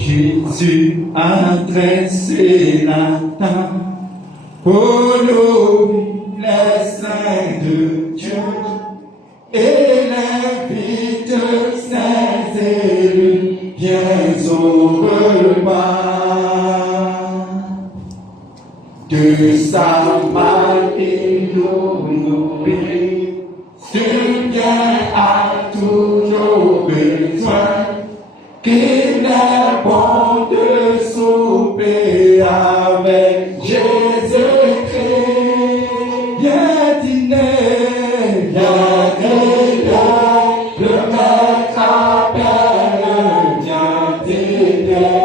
Jésus a dressé la table pour nous, les saints de Dieu, et l'invite saints élus, viens au repas. De sa main il nous nourrit, ce bien a toujours besoin, qu'il est bon de souper avec Jésus-Christ. Viens dîner, viens dîner, le maître appelle, viens dîner.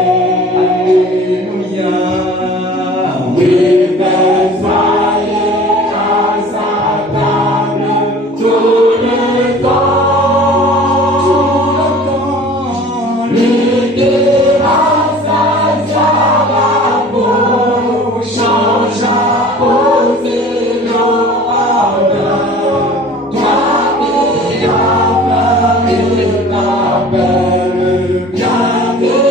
Alléluia. Oui, viens soyez à sa table tout le temps. Tout le temps. Lui dira sa la bouche, changea aux îlots ardents. Toi qui as il t'appelle, viens dîner.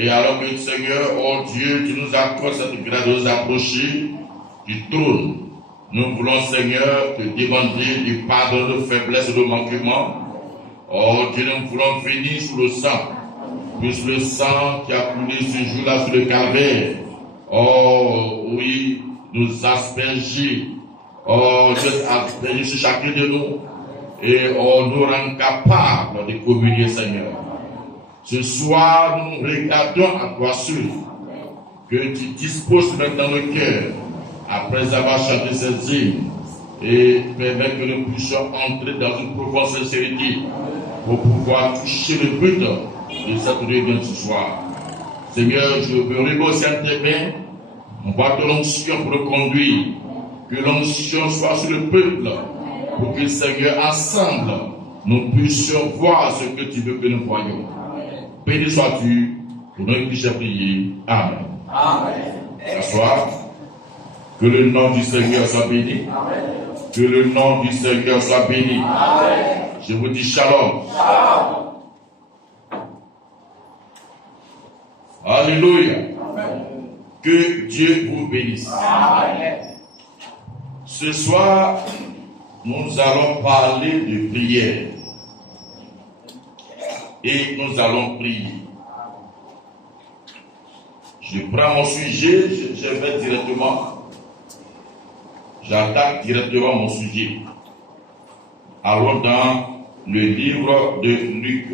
Et alors que Seigneur, oh Dieu, tu nous accordes cette grâce de nous approcher du trône Nous voulons, Seigneur, te demander du pardon de faiblesse et de manquement. Oh Dieu, nous voulons venir sous le sang. Plus le sang qui a coulé ce jour-là sur le calvaire. Oh oui, nous asperger. Oh Dieu, asperger sur chacun de nous. Et oh, nous rend capables de communier, Seigneur. Ce soir, nous regardons à toi seul. Que tu disposes maintenant le cœur. Après avoir chanté ces hymnes. Et permettre que nous puissions entrer dans une profonde sincérité. Pour pouvoir toucher le but de cette réunion ce soir. Seigneur, je veux remercier tes mains. On va te l'onction pour le conduire. Que l'onction soit sur le peuple. Pour que, Seigneur, ensemble, nous puissions voir ce que tu veux que nous voyions. Béni sois-tu, pour nous puissions prier. Amen. Amen. S'asseoir. Que le nom du Seigneur soit béni. Amen. Que le nom du Seigneur soit béni. Amen. Je vous dis shalom. Shalom. Alléluia. Amen. Que Dieu vous bénisse. Amen. Ce soir, nous allons parler de prière. Et nous allons prier. Je prends mon sujet, je vais directement. J'attaque directement mon sujet. Allons dans le livre de Luc.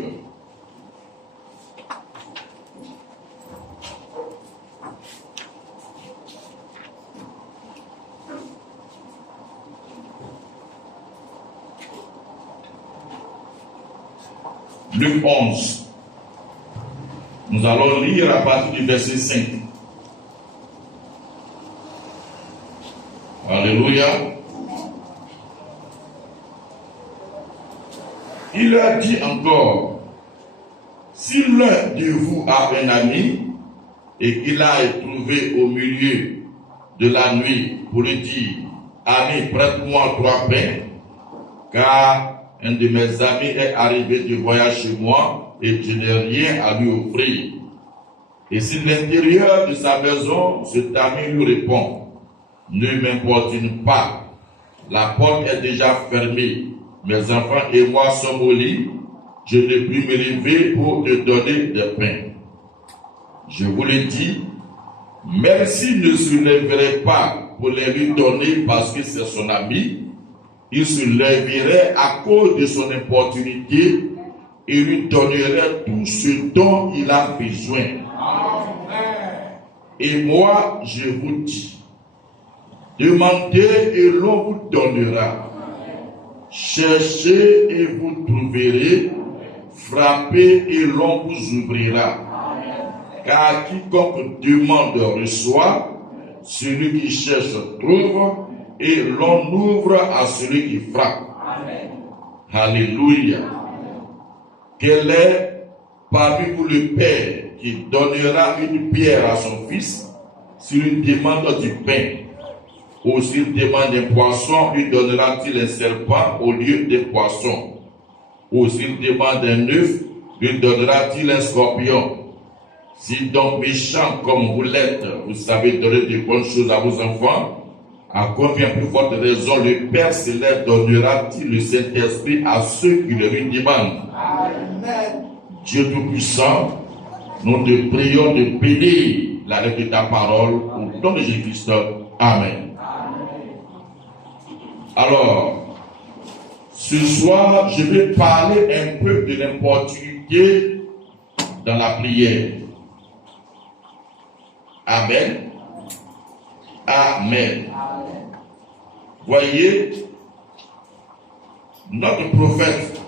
Luc 11. Nous allons lire à partir du verset 5. Alléluia. Il a dit encore, si l'un de vous a un ami et qu'il a trouvé au milieu de la nuit pour lui dire, ami, prête-moi 3 pains, car un de mes amis est arrivé de voyage chez moi et je n'ai rien à lui offrir. Et si l'intérieur de sa maison, cet ami lui répond, ne m'importune pas, la porte est déjà fermée, mes enfants et moi sommes au lit, je ne puis me lever pour te donner des pains. Je vous le dis, même s'il ne se lèverait pas pour les lui donner parce que c'est son ami, il se lèverait à cause de son importunité et lui donnerait tout ce dont il a besoin. Amen. Et moi, je vous dis, demandez et l'on vous donnera. Cherchez et vous trouverez. Frappez et l'on vous ouvrira. Car quiconque demande reçoit, celui qui cherche trouve, et l'on ouvre à celui qui frappe. Amen. Alléluia. Quel est parmi vous le Père qui donnera une pierre à son fils s'il lui demande du pain? Ou s'il demande un poisson, lui donnera-t-il un serpent au lieu d'un poisson? Ou s'il demande un œuf, lui donnera-t-il un scorpion? Si donc méchant comme vous l'êtes, vous savez donner de bonnes choses à vos enfants, à combien plus forte raison le Père céleste donnera-t-il le Saint-Esprit à ceux qui le lui demandent? Amen. Dieu Tout-Puissant, nous te prions de bénir la lettre de ta parole au nom de Jésus-Christ. Amen. Alors, ce soir, je vais parler un peu de l'importunité dans la prière. Amen. Amen. Voyez, notre prophète,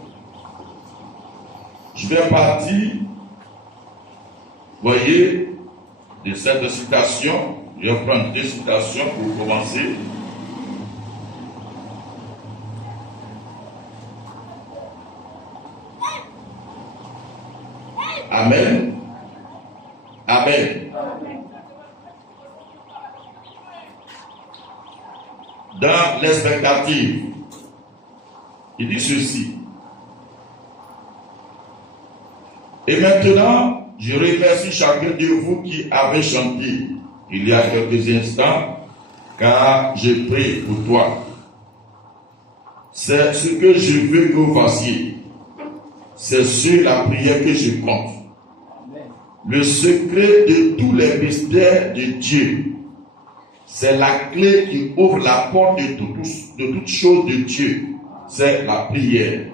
je vais partir, voyez, de cette citation. Je vais prendre 2 citations pour commencer. Amen. Amen. Dans l'expectative, il dit ceci. Et maintenant, je remercie chacun de vous qui avez chanté il y a quelques instants car je prie pour toi. C'est ce que je veux que vous fassiez. C'est sur la prière que je compte. Le secret de tous les mystères de Dieu, c'est la clé qui ouvre la porte de toutes choses de Dieu. C'est la prière.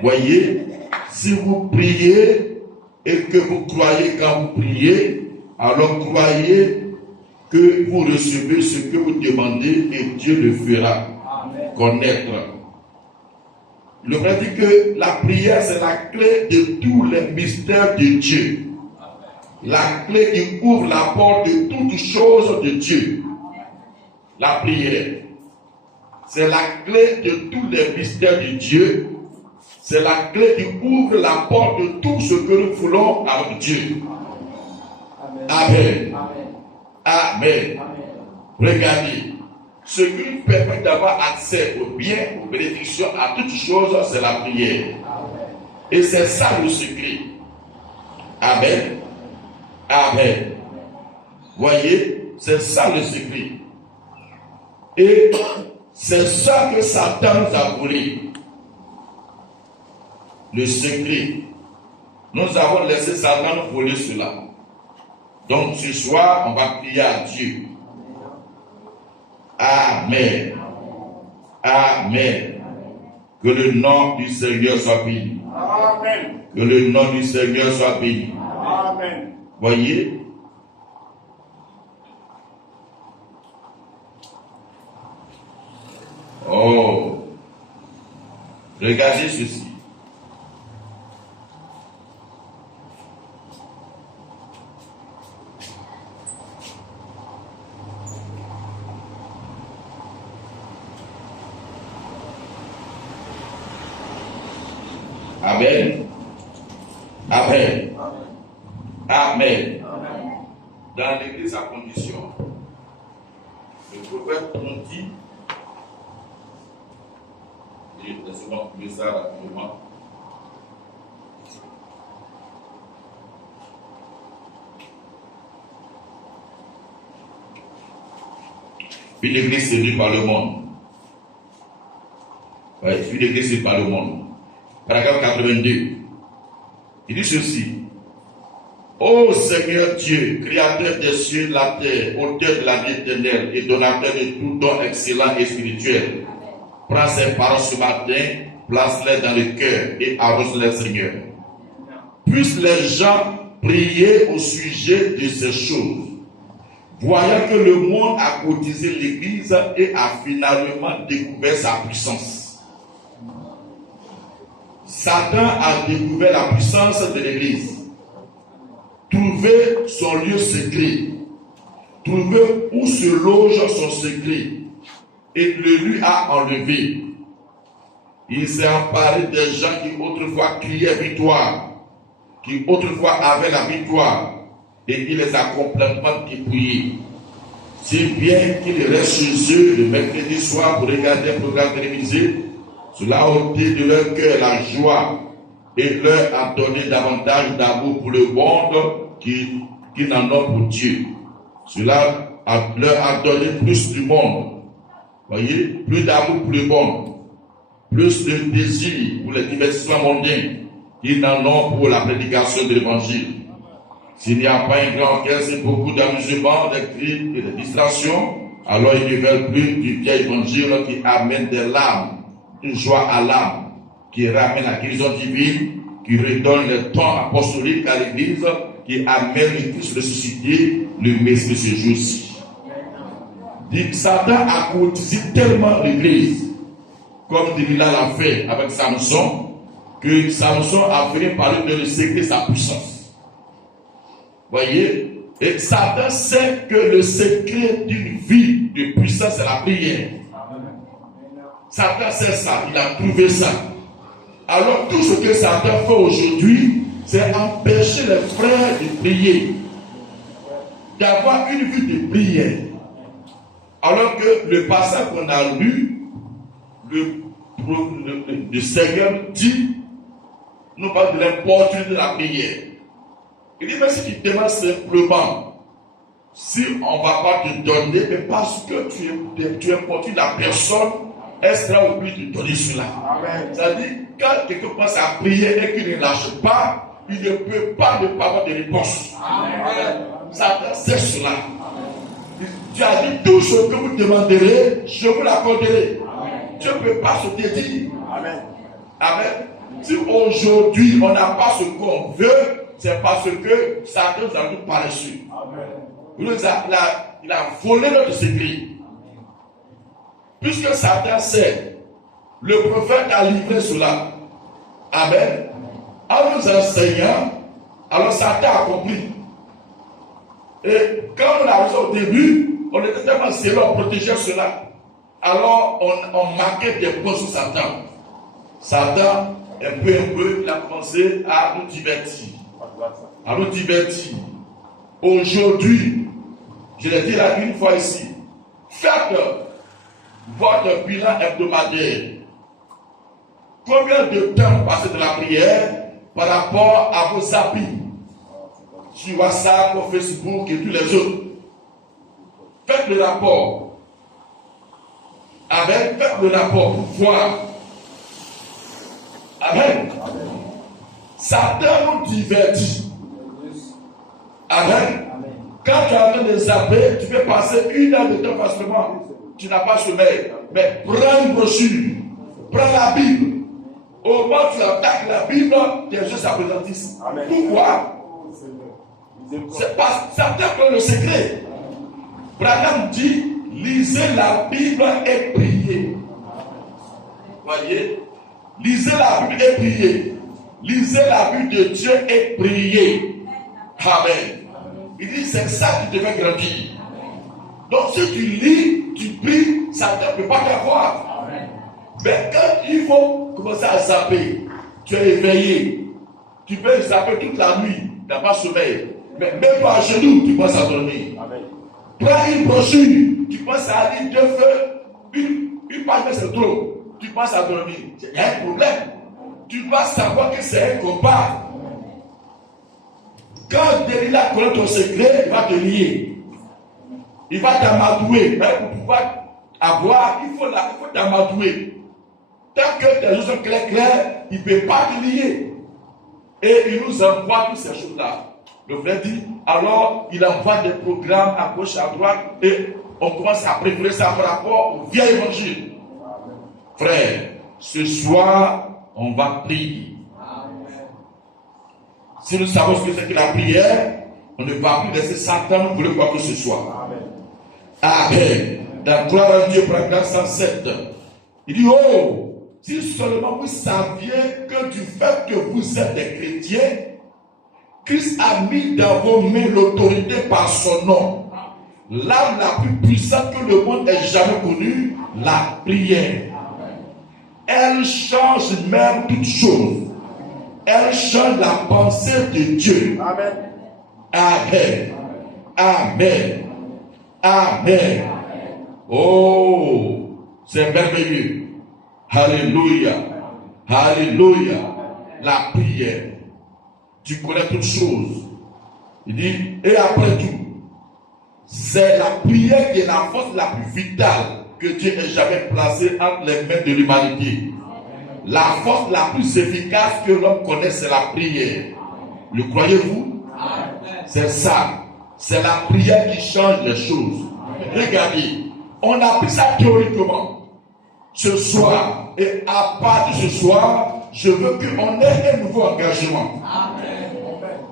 Voyez, si vous priez et que vous croyez quand vous priez, alors croyez que vous recevez ce que vous demandez et Dieu le fera connaître. Le vrai dit que la prière, c'est la clé de tous les mystères de Dieu. La clé qui ouvre la porte de toutes choses de Dieu. La prière, c'est la clé de tous les mystères de Dieu. C'est la clé qui ouvre la porte de tout ce que nous voulons avec Dieu. Amen. Amen. Regardez, ce qui nous permet d'avoir accès aux biens, aux bénédictions, à toutes choses, c'est la prière. Et c'est ça le secret. Amen. Amen. Voyez, c'est ça le secret. Et c'est ça que Satan nous a volé. Le secret. Nous avons laissé Satan nous voler cela. Donc ce soir, on va prier à Dieu. Amen. Amen. Que le nom du Seigneur soit béni. Amen. Que le nom du Seigneur soit béni. Amen. Voyez. Oh. Regardez ceci. Amen. Amen. Amen. Dans l'église à condition, le prophète nous dit, et laissez-moi trouver ça rapidement. Puis l'église séduite par le monde. Oui, puis l'église séduite par le monde. Paragraphe 82. Il dit ceci. Ô Seigneur Dieu, créateur des cieux et de la terre, auteur de la vie éternelle et donateur de tout don excellent et spirituel, prends ces paroles ce matin, place-les dans le cœur et arrose-les, Seigneur. Puissent les gens prier au sujet de ces choses, voyant que le monde a courtisé l'Église et a finalement découvert sa puissance. Satan a découvert la puissance de l'Église. Trouver son lieu secret. Trouver où se loge son secret. Et le lui a enlevé. Il s'est emparé des gens qui autrefois criaient victoire. Qui autrefois avaient la victoire. Et il les a complètement dépouillés. Si bien qu'il reste chez eux le mercredi soir pour regarder un programme télévisé. Cela a ôté de leur cœur la joie et leur a donné davantage d'amour pour le monde qu'ils n'en ont pour Dieu. Cela leur a donné plus du monde. Voyez, plus d'amour pour le monde, plus de désir pour les divertissements mondains qu'ils n'en ont pour la prédication de l'évangile. S'il n'y a pas un grand orchestre, c'est beaucoup d'amusement, des cris et des distractions, alors ils ne veulent plus du vieil évangile qui amène des larmes. Une joie à l'âme, qui ramène la guérison divine, qui redonne le temps apostolique à l'Église, qui amène le Christ ressuscité, le Messie de ce jour-ci. Satan a courtisé tellement l'Église, comme Delilah l'a fait avec Samson, que Samson a fini par lui donner le secret de sa puissance. Voyez, et Satan sait que le secret d'une vie de puissance, c'est la prière. Satan sait ça, il a trouvé ça. Alors tout ce que Satan fait aujourd'hui, c'est empêcher les frères de prier, d'avoir une vie de prière. Alors que le passage qu'on a lu, le Seigneur dit, nous parlons de l'importance de la prière. Il dit, mais si tu demandes simplement si on ne va pas te donner, mais parce que tu importunes la personne, elle sera obligée de donner cela. C'est-à-dire, quand quelqu'un pense à prier et qu'il ne lâche pas, il ne peut pas ne pas avoir de réponse. Satan sait cela. Tu as dit tout ce que vous demanderez, je vous l'accorderai. Dieu ne peut pas se dédire. Amen. Si aujourd'hui on n'a pas ce qu'on veut, c'est parce que Satan nous a tout paresseux. Il a volé notre secret. Puisque Satan sait, le prophète a livré cela. Amen. En nous enseignant, alors Satan a compris. Et quand on a reçu au début, on était tellement sérieux, on protégeait cela. Alors on marquait des points sur Satan. Satan, un peu, il a commencé à nous divertir. Aujourd'hui, je l'ai dit là une fois ici, faites votre bilan hebdomadaire. Combien de temps vous passez de la prière par rapport à vos habits sur WhatsApp, Facebook et tous les autres? Faites le rapport. Amen. Faites le rapport pour voir. Amen. Satan nous divertit. Amen. Quand tu es en train de zapper, tu peux passer 1 heure de temps facilement. Tu n'as pas sommeil. Mais prends une brochure. Prends la Bible. Au moment où tu attaques la Bible, tes yeux s'appesantissent. Pourquoi? C'est pas Satan qui le secret. Branham dit, lisez la Bible et priez. Voyez? Lisez la Bible et priez. Lisez la Bible de Dieu et priez. Amen. Il dit, c'est ça qui te fait grandir. Donc si tu lis, tu pries, ça ne peut pas t'avoir. Mais quand il faut commencer à zapper, tu es éveillé. Tu peux zapper toute la nuit, tu n'as pas sommeil. Mais même pas à genoux, tu penses à dormir. Prends une brochure, tu penses à lire 2 feux, une page, mais c'est trop. Tu penses à dormir. Il y a un problème. Tu dois savoir que c'est un combat. Quand Delilah connaît ton secret, il va te lier. Il va t'amadouer. Mais pour pouvoir avoir, il faut t'amadouer. Tant que tes yeux sont clairs, il ne peut pas te lier. Et il nous envoie toutes ces choses-là. Le frère dit, alors il envoie des programmes à gauche, à droite, et on commence à préparer ça par rapport au vieil évangile. Frère, ce soir, on va prier. Si nous savons ce que c'est que la prière, on ne va plus laisser Satan nous voler quoi que ce soit. Amen. Dans Gloire à Dieu, paragraphe 107, il dit, oh, si seulement vous saviez que du fait que vous êtes des chrétiens, Christ a mis dans vos mains l'autorité par son nom. L'arme la plus puissante que le monde ait jamais connue, la prière. Elle change même toutes choses. Elle change la pensée de Dieu. Amen. Amen. Amen. Amen. Oh, c'est merveilleux. Alléluia. Alléluia. La prière. Tu connais toutes choses. Il dit, et après tout, c'est la prière qui est la force la plus vitale que Dieu ait jamais placée entre les mains de l'humanité. La force la plus efficace que l'homme connaît, c'est la prière. Le croyez-vous? C'est ça. C'est la prière qui change les choses. Regardez, on a pris ça théoriquement. Ce soir, et à partir de ce soir, je veux qu'on ait un nouveau engagement.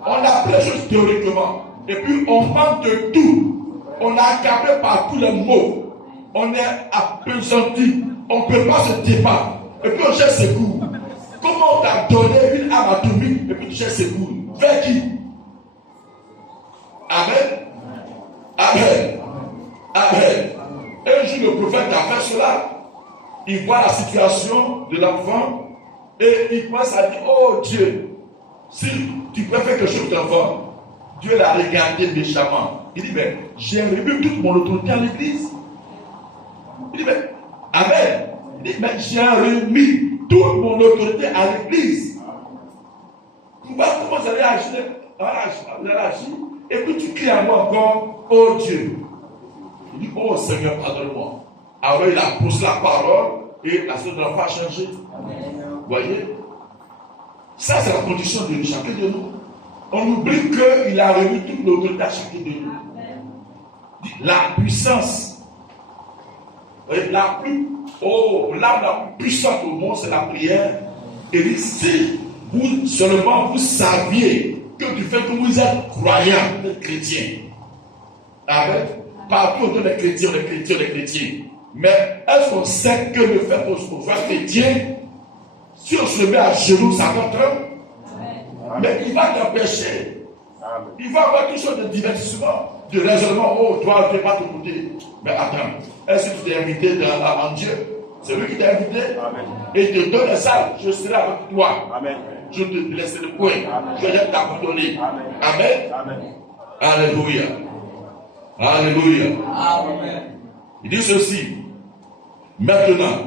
On a pris les choses théoriquement. Et puis on manque de tout. On a accablé par tous les mots. On est appesanti. On ne peut pas se débattre. Et puis on cherche secours. Comment on t'a donné une arme atomique et puis tu cherches secours? Vers qui? Amen. Amen. Amen. Un jour le prophète a fait cela. Il voit la situation de l'enfant et il pense à dire, oh Dieu, si tu peux faire quelque chose d'enfant, Dieu l'a regardé méchamment. Il dit, mais j'ai remis toute mon autorité à l'église. Il dit, mais Amen. Il dit, mais j'ai remis toute mon autorité à l'église. Comment ça allait agir? Et puis tu cries à moi encore, oh Dieu. Il dit, oh Seigneur, pardonne-moi. Alors il a poussé la parole et la chose de l'enfant a changé. Vous voyez? Ça, c'est la condition de chacun de nous. On oublie qu'il a remis toute l'autorité à chacun de nous. La puissance. L'arme la plus puissante au monde, c'est la prière. Et si vous seulement vous saviez que du fait que vous êtes croyants, vous êtes chrétiens. Amen. Partout autour des chrétiens, des chrétiens, des chrétiens. Mais est-ce qu'on sait que le fait qu'on soit chrétien, si on se met à genoux, ça contre? Mais il va t'empêcher. Il va avoir toutes sortes de divertissement, de raisonnement. Oh, toi, tu ne vas pas t'écouter. Mais attends, est-ce que tu t'es invité en Dieu? C'est lui qui t'a invité. Amen. Et il te donne ça. Je serai avec toi. Amen. Je ne te laisserai point. Je vais t'abandonner. Amen. Amen. Alléluia. Alléluia. Amen. Il dit ceci. Maintenant,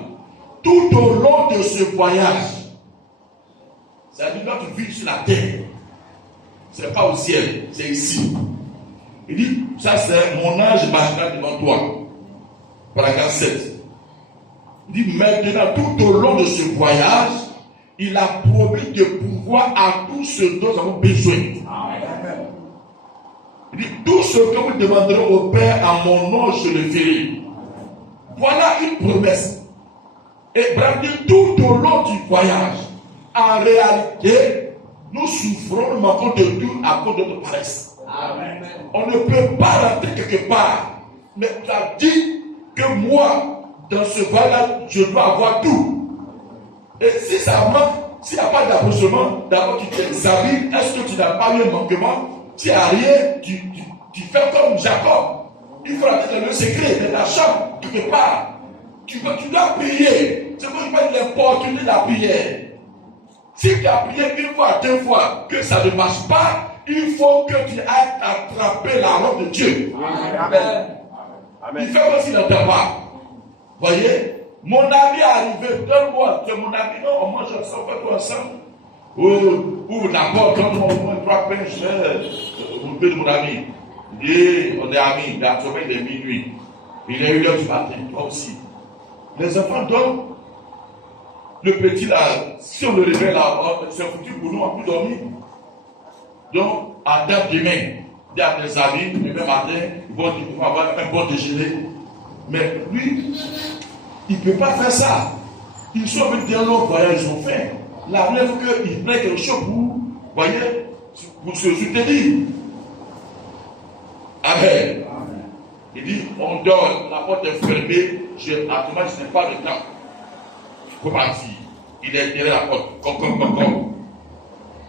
tout au long de ce voyage, c'est-à-dire notre vie sur la terre, ce n'est pas au ciel, c'est ici. Il dit, ça c'est mon ange marchera devant toi. Paragraphe 7. Il dit, maintenant, tout au long de ce voyage, il a promis de pouvoir à tout ce dont nous avons besoin. Amen. Il dit, tout ce que vous demanderez au Père à mon nom, je le ferai. Voilà une promesse. Et bravo, tout au long du voyage, en réalité, nous souffrons, nous manquons de tout à cause de notre paresse. Amen. On ne peut pas rentrer quelque part. Mais tu as dit que moi, dans ce voyage, je dois avoir tout. Et si ça manque, s'il n'y a pas d'approchement, d'abord tu t'examines, est-ce que tu n'as pas eu un manquement? Tu n'as rien, tu fais comme Jacob. Il faut rentrer dans le secret, dans la chambre, quelque part. Tu dois prier. C'est pour l'opportunité de la prière. Si tu as prié une fois, deux fois, que ça ne marche pas, il faut que tu ailles attraper la robe de Dieu. Amen. Amen. Il fait comme s'il n'entend pas. Voyez, mon ami est arrivé, donne-moi, c'est mon ami, non, on mange ensemble, on fait tout ensemble. Ouvre la porte, donne-moi trois pains, vous de mon ami. Et on est amis, il a trouvé des minuit. Il est 1h du matin, toi aussi. Les enfants dorment. Le petit là, si on le réveille là, c'est foutu pour nous, on peut dormir. Donc, à date demain, il y a des amis, le même matin, ils vont avoir un bon déjeuner. Mais lui, il ne peut pas faire ça. Ils sont venus d'un long voyage, ils ont fait. La preuve qu'il prend quelque chose pour, voyez, pour se soutenir. Amen. Il dit, on dort, la porte est fermée, je n'ai pas le temps. Il faut partir. Il est derrière la porte.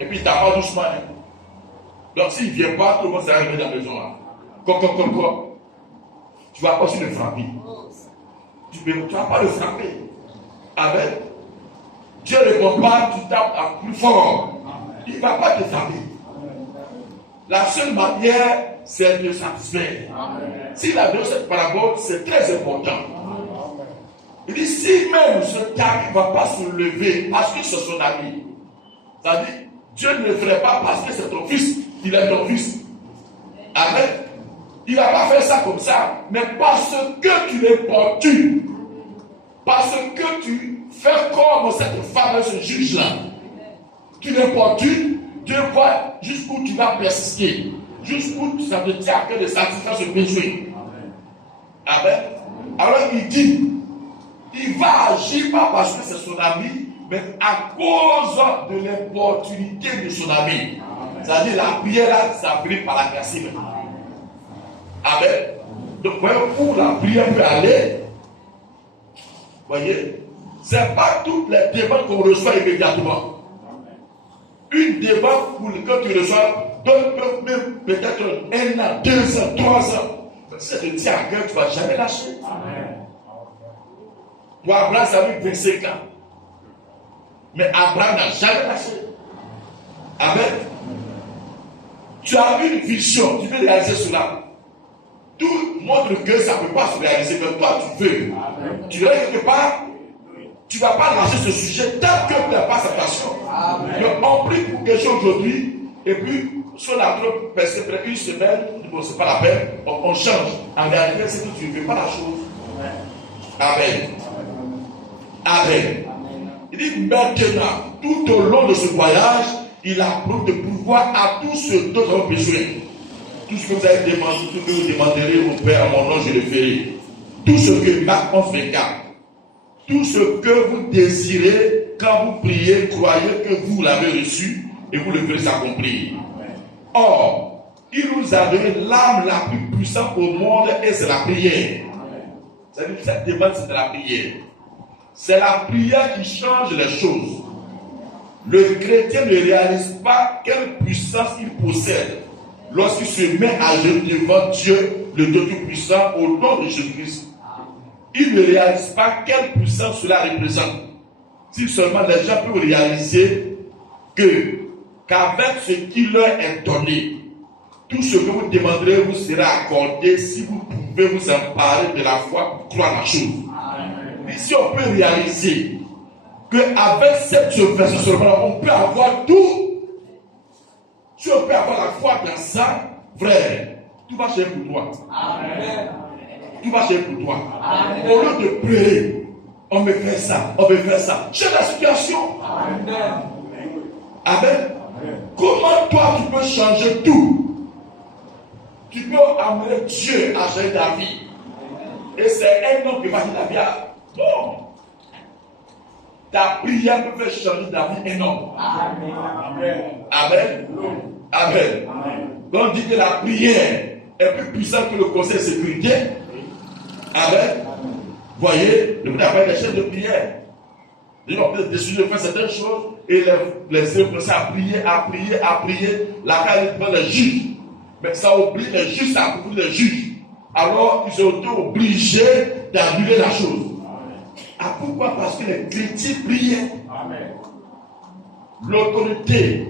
Et puis il t'apprend doucement. Hein. Donc s'il ne vient pas, tout le monde s'est arrivé dans la maison. Hein. Tu vas pas aussi le frapper. Tu ne vas pas le frapper. Amen. Dieu ne répond pas, tu tapes à plus fort. Il ne va pas te frapper. La seule manière, c'est de satisfaire. S'il a donné cette parabole, c'est très important. Il dit, si même ce Caïn ne va pas se lever parce que c'est son ami, c'est-à-dire, Dieu ne le ferait pas parce que c'est ton fils, il est ton fils. Amen. Il ne va pas faire ça comme ça, mais parce que tu l'importunes, parce que tu fais comme cette femme, ce juge-là, tu l'importunes, Dieu voit jusqu'où tu vas persister, jusqu'où ça te tient à cœur de satisfaire ce besoin. Amen. Alors il dit, il va agir pas parce que c'est son ami, mais à cause de l'opportunité de son ami. C'est-à-dire la prière là, ça brille par la grâce. Amen. Donc voyez où la prière peut aller. Voyez, c'est pas toutes les demandes qu'on reçoit immédiatement. Une demande pour que tu reçois donne même peut-être 1 an, 2 ans, 3 ans. Si ça te tient à cœur, tu ne vas jamais lâcher. Amen. Toi, Abraham, ça a eu 25 ans. Mais Abraham n'a jamais lâché. Amen. Tu as une vision, tu veux réaliser cela. Tout montre que ça ne peut pas se réaliser, mais toi, tu veux. Amen. Tu vas quelque part, tu ne vas pas lâcher ce sujet tant que tu n'as pas cette passion. Donc, on prie pour quelque chose aujourd'hui, et puis si on a trop persévéré une semaine, bon, c'est pas la peine, on change. En réalité, c'est que tu ne veux pas la chose. Amen. Amen. Il dit maintenant, tout au long de ce voyage, il a prouvé de pouvoir à tout ce dont nous avons besoin. Tout ce que vous avez demandé, tout ce que vous demanderez au Père à mon nom, je le ferai. Tout ce que Marc 11:24, tout ce que vous désirez, quand vous priez, croyez que vous l'avez reçu et vous le verrez s'accomplir. Or, il nous a donné l'arme la plus puissante au monde et c'est la prière. C'est-à-dire que cette demande, c'est de la prière. C'est la prière qui change les choses. Le chrétien ne réalise pas quelle puissance il possède lorsqu'il se met à genoux devant Dieu, le Dieu Tout-Puissant, au nom de Jésus-Christ. Il ne réalise pas quelle puissance cela représente. Si seulement les gens peuvent réaliser qu'avec ce qui leur est donné, tout ce que vous demanderez vous sera accordé si vous pouvez vous emparer de la foi pour croire la chose. Et si on peut réaliser qu'avec cette version seulement, on peut avoir tout. Si on peut avoir la foi dans ça, frère, tout va changer pour toi. Amen. Tout va changer pour toi. Amen. Au lieu de prier, on me fait ça, on me fait ça. Change la situation. Amen. Amen. Comment toi tu peux changer tout? Tu peux amener Dieu à changer ta vie. Et c'est un homme qui va changer ta vie. Non. Ta prière peut faire changer ta vie un homme. Amen. Amen. Amen. Quand on dit que la prière est plus puissante que le conseil de sécurité, amen. Voyez, le monde appelle des chaînes de prière. On peut décider de faire certaines choses et les hommes commencent à prier. La carrière prend les juges. Mais ça oblige les juges, ça oublie les juges. Alors ils ont été obligés d'annuler la chose. Ah, pourquoi? Parce que les chrétiens priaient. L'autorité,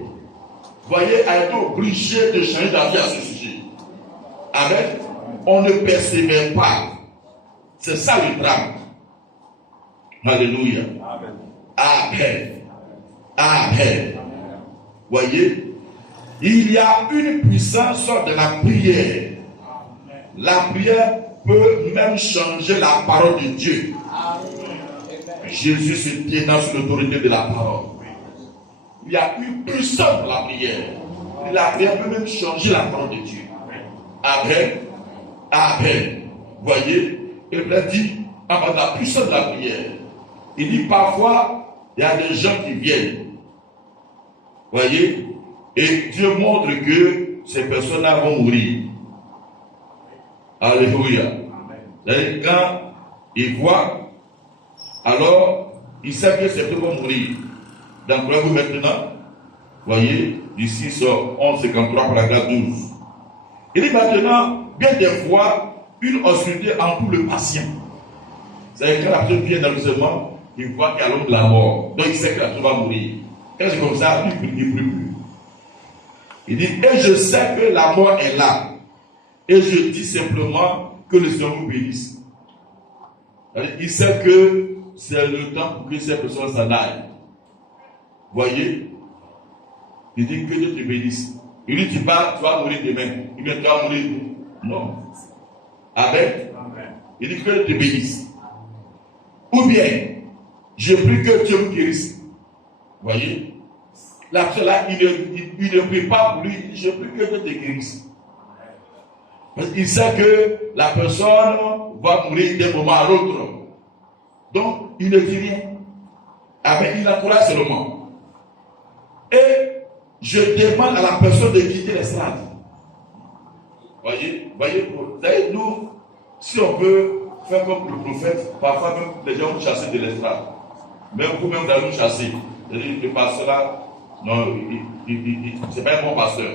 voyez, a été obligée de changer d'avis à ce sujet. Amen. On ne persévère pas. C'est ça le drame. Alléluia. Amen. Amen. Voyez, il y a une puissance de la prière. La prière peut même changer la parole de Dieu. Jésus se tenant sur l'autorité de la parole. Il y a une puissance de la prière. La prière peut même changer la parole de Dieu. Amen. Amen. Voyez, il a dit, avant la puissance de la prière, il dit parfois, il y a des gens qui viennent. Voyez, et Dieu montre que ces personnes-là vont mourir. Alléluia. Quand il voit, alors il sait que ces deux vont mourir. Donc, vous maintenant, voyez, d'ici sur 11:53 par la grâce 12. Il dit maintenant, bien des fois, une obscurité entoure le patient. C'est-à-dire quand la personne vient dans le seulement, il voit qu'il y a l'homme de la mort. Donc il sait que la personne va mourir. Quand c'est comme ça, il ne prie plus. Il dit, et je sais que la mort est là. Et je dis simplement que le Seigneur vous bénisse. Il sait que c'est le temps pour que cette personne s'en aille. Voyez, il dit que Dieu te bénisse. Il dit, tu vas mourir demain. Il dit, tu vas mourir. Non. Amen. Il dit que Dieu te bénisse. Ou bien, je prie que Dieu vous guérisse. Voyez, la personne là, il ne prie pas pour lui. Il dit, je prie que Dieu te guérisse. Parce qu'il sait que la personne va mourir d'un moment à l'autre. Donc, il ne dit rien. Amen. Il encourage seulement. Et je demande à la personne de quitter l'estrade. Voyez, vous savez, nous, si on veut faire comme le prophète, parfois même les gens vont chasser de l'estrade. Même vous-même, vous allez nous chasser. C'est-à-dire que le pasteur là, non, c'est pas un bon pasteur.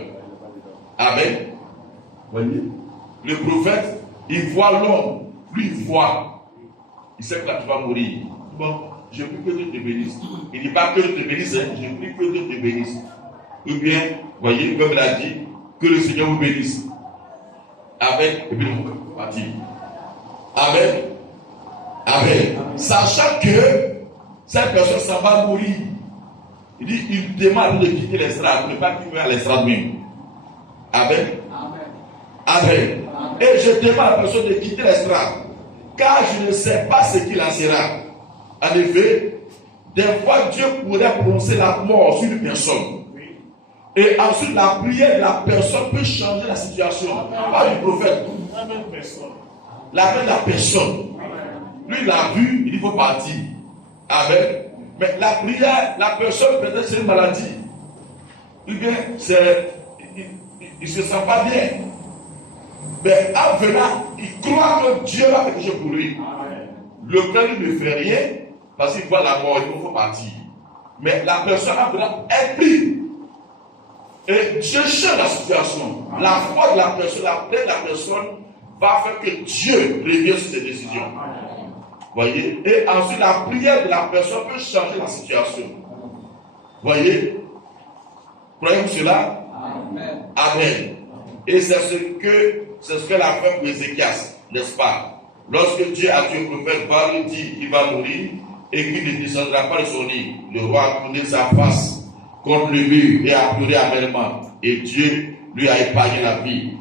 Amen. Voyez, le prophète, il voit l'homme, lui il voit. Il sait que là tu vas mourir. Bon, je prie que Dieu te bénisse. Il ne dit pas que Dieu te bénisse, hein. Je prie que Dieu te bénisse. Ou bien, voyez, comme il a dit, que le Seigneur vous bénisse. Amen. Et puis vous partir. Amen. Amen. Sachant que cette personne s'en va mourir. Il dit, il demande de quitter l'estrade, pour ne pas qu'il meure à l'estrade même. Amen. Amen. Et je demande à la personne de quitter l'estrade, car je ne sais pas ce qu'il en sera. En effet, des fois Dieu pourrait prononcer la mort sur une personne. Et ensuite la prière de la personne peut changer la situation. Pas du prophète. La personne. Lui il a vu, il dit faut partir. Amen. Mais la prière, la personne peut-être c'est une maladie. Ou bien il ne se sent pas bien. Mais en venant, il croit que Dieu va faire quelque chose pour lui. Le frère lui ne fait rien parce qu'il voit la mort, il faut partir. Mais la personne en venant, elle prie. Et Dieu change la situation. La foi de la personne, la prière de la personne va faire que Dieu revienne sur ses décisions. Voyez? Et ensuite, la prière de la personne peut changer la situation. Voyez? Croyez-vous cela? Amen. Amen. Et c'est ce que l'a fait pour Ézéchias, n'est-ce pas? Lorsque Dieu a dit au prophète, va lui dire qu'il va mourir et qu'il ne descendra pas de son lit, le roi a tourné sa face contre le mur et a pleuré amèrement. Et Dieu lui a épargné la vie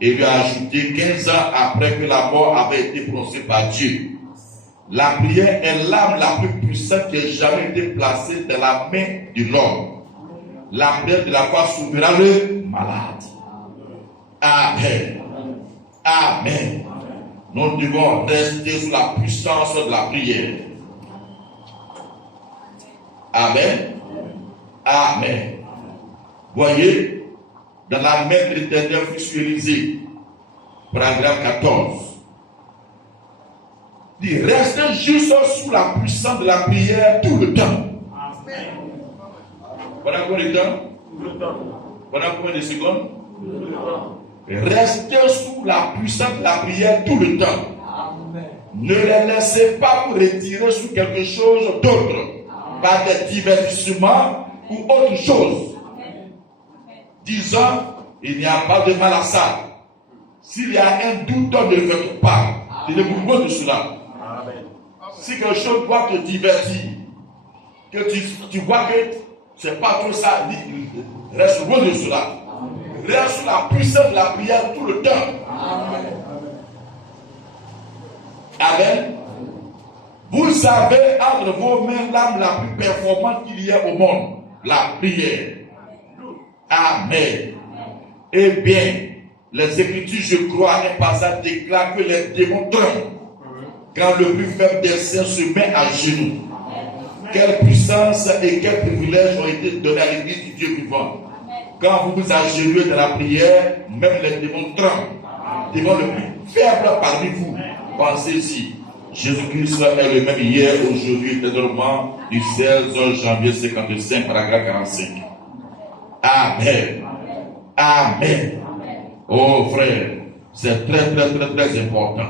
et lui a ajouté 15 ans après que la mort avait été prononcée par Dieu. La prière est l'arme la plus puissante qui ait jamais été placée dans la main de l'homme. La prière de la foi sauvera le malade. Amen. Amen. Nous devons rester sous la puissance de la prière. Amen. Amen. Voyez, dans la main de l'Éternel fut sur Élysée, paragraphe 14. Dit, restez juste sous la puissance de la prière tout le temps. Pendant combien de temps? Pendant combien de secondes? Restez sous la puissance de la prière tout le temps. Ne les laissez pas vous retirer sur quelque chose d'autre, par des divertissements ou autre chose. Disant, il n'y a pas de mal à ça. S'il y a un doute, ne le faites pas. Tenez-vous de cela. Si quelque chose doit te divertir, que tu vois que c'est pas tout ça, reste loin de cela. Reste sous la puissance de la prière tout le temps. Amen. Vous avez entre vos mains l'arme la plus performante qu'il y ait au monde, la prière. Amen. Eh bien, les Écritures, je crois, un passage déclare que les démons tremblent quand le plus faible des saints se met à genoux. Quelle puissance et quel privilège ont été donnés à l'Église du Dieu vivant. Quand vous vous agenouillez dans la prière, même les démons tremblent. Les démons le plus faible parmi vous. Pensez-y. Jésus-Christ est le même hier, aujourd'hui, éternellement, du 16 janvier 55, paragraphe 45. Amen. Amen. Oh frère, c'est très, très, très, très important.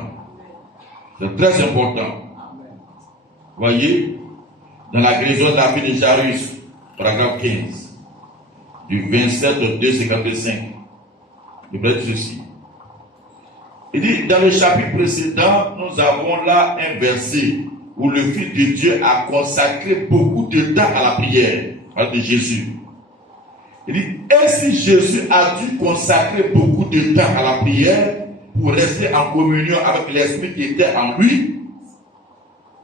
C'est très important. Voyez, dans la guérison de la vie de Jairus, paragraphe 15, du 27 au 2,55, je vais dire ceci. Il dit, dans le chapitre précédent, nous avons là un verset où le Fils de Dieu a consacré beaucoup de temps à la prière, de Jésus. Il dit, et si Jésus a dû consacrer beaucoup de temps à la prière pour rester en communion avec l'Esprit qui était en lui,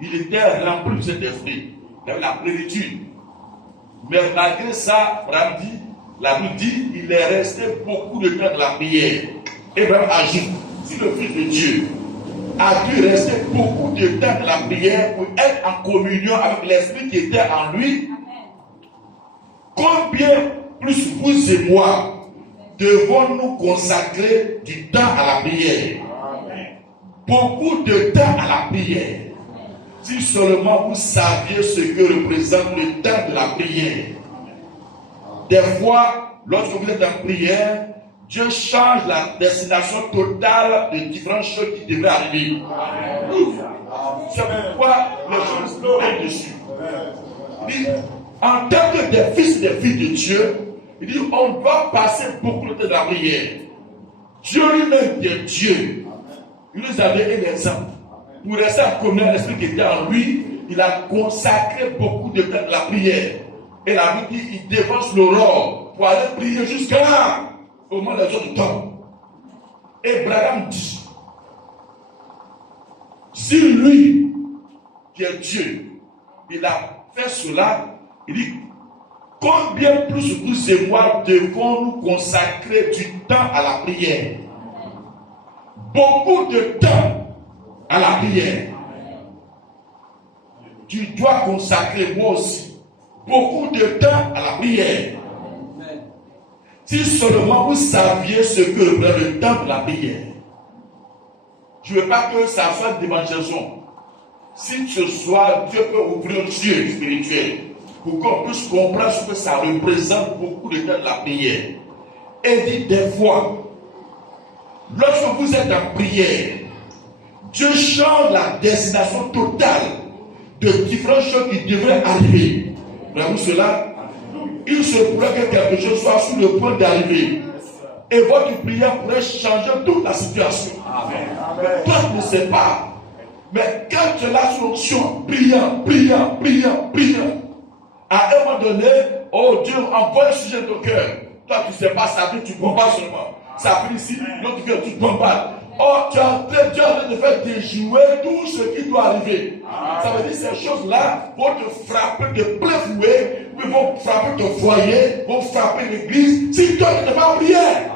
il était rempli de cet esprit, il avait la plénitude. Mais malgré ça, la Bible dit, il est resté beaucoup de temps dans la prière. Et même ajoute, si le Fils de Dieu a dû rester beaucoup de temps dans la prière pour être en communion avec l'Esprit qui était en lui, combien plus vous et moi devons nous consacrer du temps à la prière? Beaucoup de temps à la prière. Si seulement vous saviez ce que représente le temps de la prière. Des fois, lorsque vous êtes en prière, Dieu change la destination totale de différentes choses qui devraient arriver. C'est pourquoi les choses viennent dessus. En tant que des fils et des filles de Dieu, il dit on doit passer beaucoup de temps dans la prière. Dieu lui-même qui est Dieu, il nous a donné un exemple. Pour rester en communion avec l'Esprit qui était en lui, il a consacré beaucoup de temps dans la prière. Et la Bible dit il dévance l'aurore pour aller prier jusqu'à là. au moment des autres temps. Abraham dit, si lui, qui est Dieu, il a fait cela, il dit, combien plus vous et moi devons nous consacrer du temps à la prière? Beaucoup de temps à la prière. Tu dois consacrer, moi aussi, beaucoup de temps à la prière. Si seulement vous saviez ce que représente le temps de la prière. Je ne veux pas que ça soit d'évangélisation. Si ce soir, Dieu peut ouvrir les yeux spirituels pour qu'on puisse comprendre ce que ça représente beaucoup de temps de la prière. Et dit des fois, lorsque vous êtes en prière, Dieu change la destination totale de différentes choses qui devraient arriver. Voyez-vous cela? Il se pourrait que quelque chose soit sur le point d'arriver. Et votre prière pourrait changer toute la situation. Amen. Toi, tu ne sais pas. Mais quand tu es là sur l'onction, priant, à un moment donné, oh Dieu, envoie un sujet de ton cœur. Toi, tu ne sais pas, ça fait, tu bombardes seulement. Ça fait ici, l'autre cœur, tu bombardes. Oh, Dieu est en train de faire déjouer tout ce qui doit arriver. Ça veut dire que ces choses-là vont te frapper de plein fouet, vont frapper ton foyer, vont frapper l'église, si toi tu n'es pas en prière.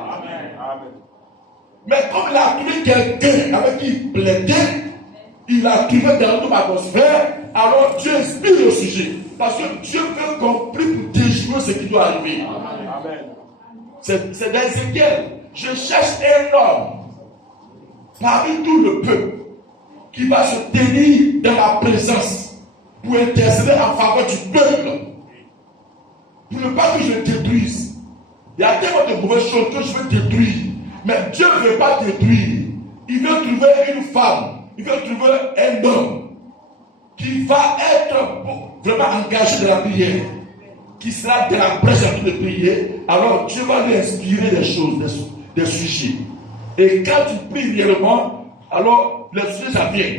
Mais comme il a trouvé quelqu'un avec qui il plaidait, il a trouvé dans toute l'atmosphère, alors Dieu inspire le sujet. Parce que Dieu veut qu'on prie pour déjouer ce qui doit arriver. C'est dans Ézéchiel. Je cherche un homme parmi tout le peuple qui va se tenir dans la présence pour intercéder en faveur du peuple. Pour ne pas que je détruise. Il y a tellement de mauvaises choses que je veux détruire. Mais Dieu ne veut pas détruire. Il veut trouver une femme. Il veut trouver un homme qui va être vraiment engagé dans la prière. Qui sera dans la présence de prier. Alors Dieu va lui inspirer des choses, des sujets. Et quand tu pries réellement, alors le sujet ça vient.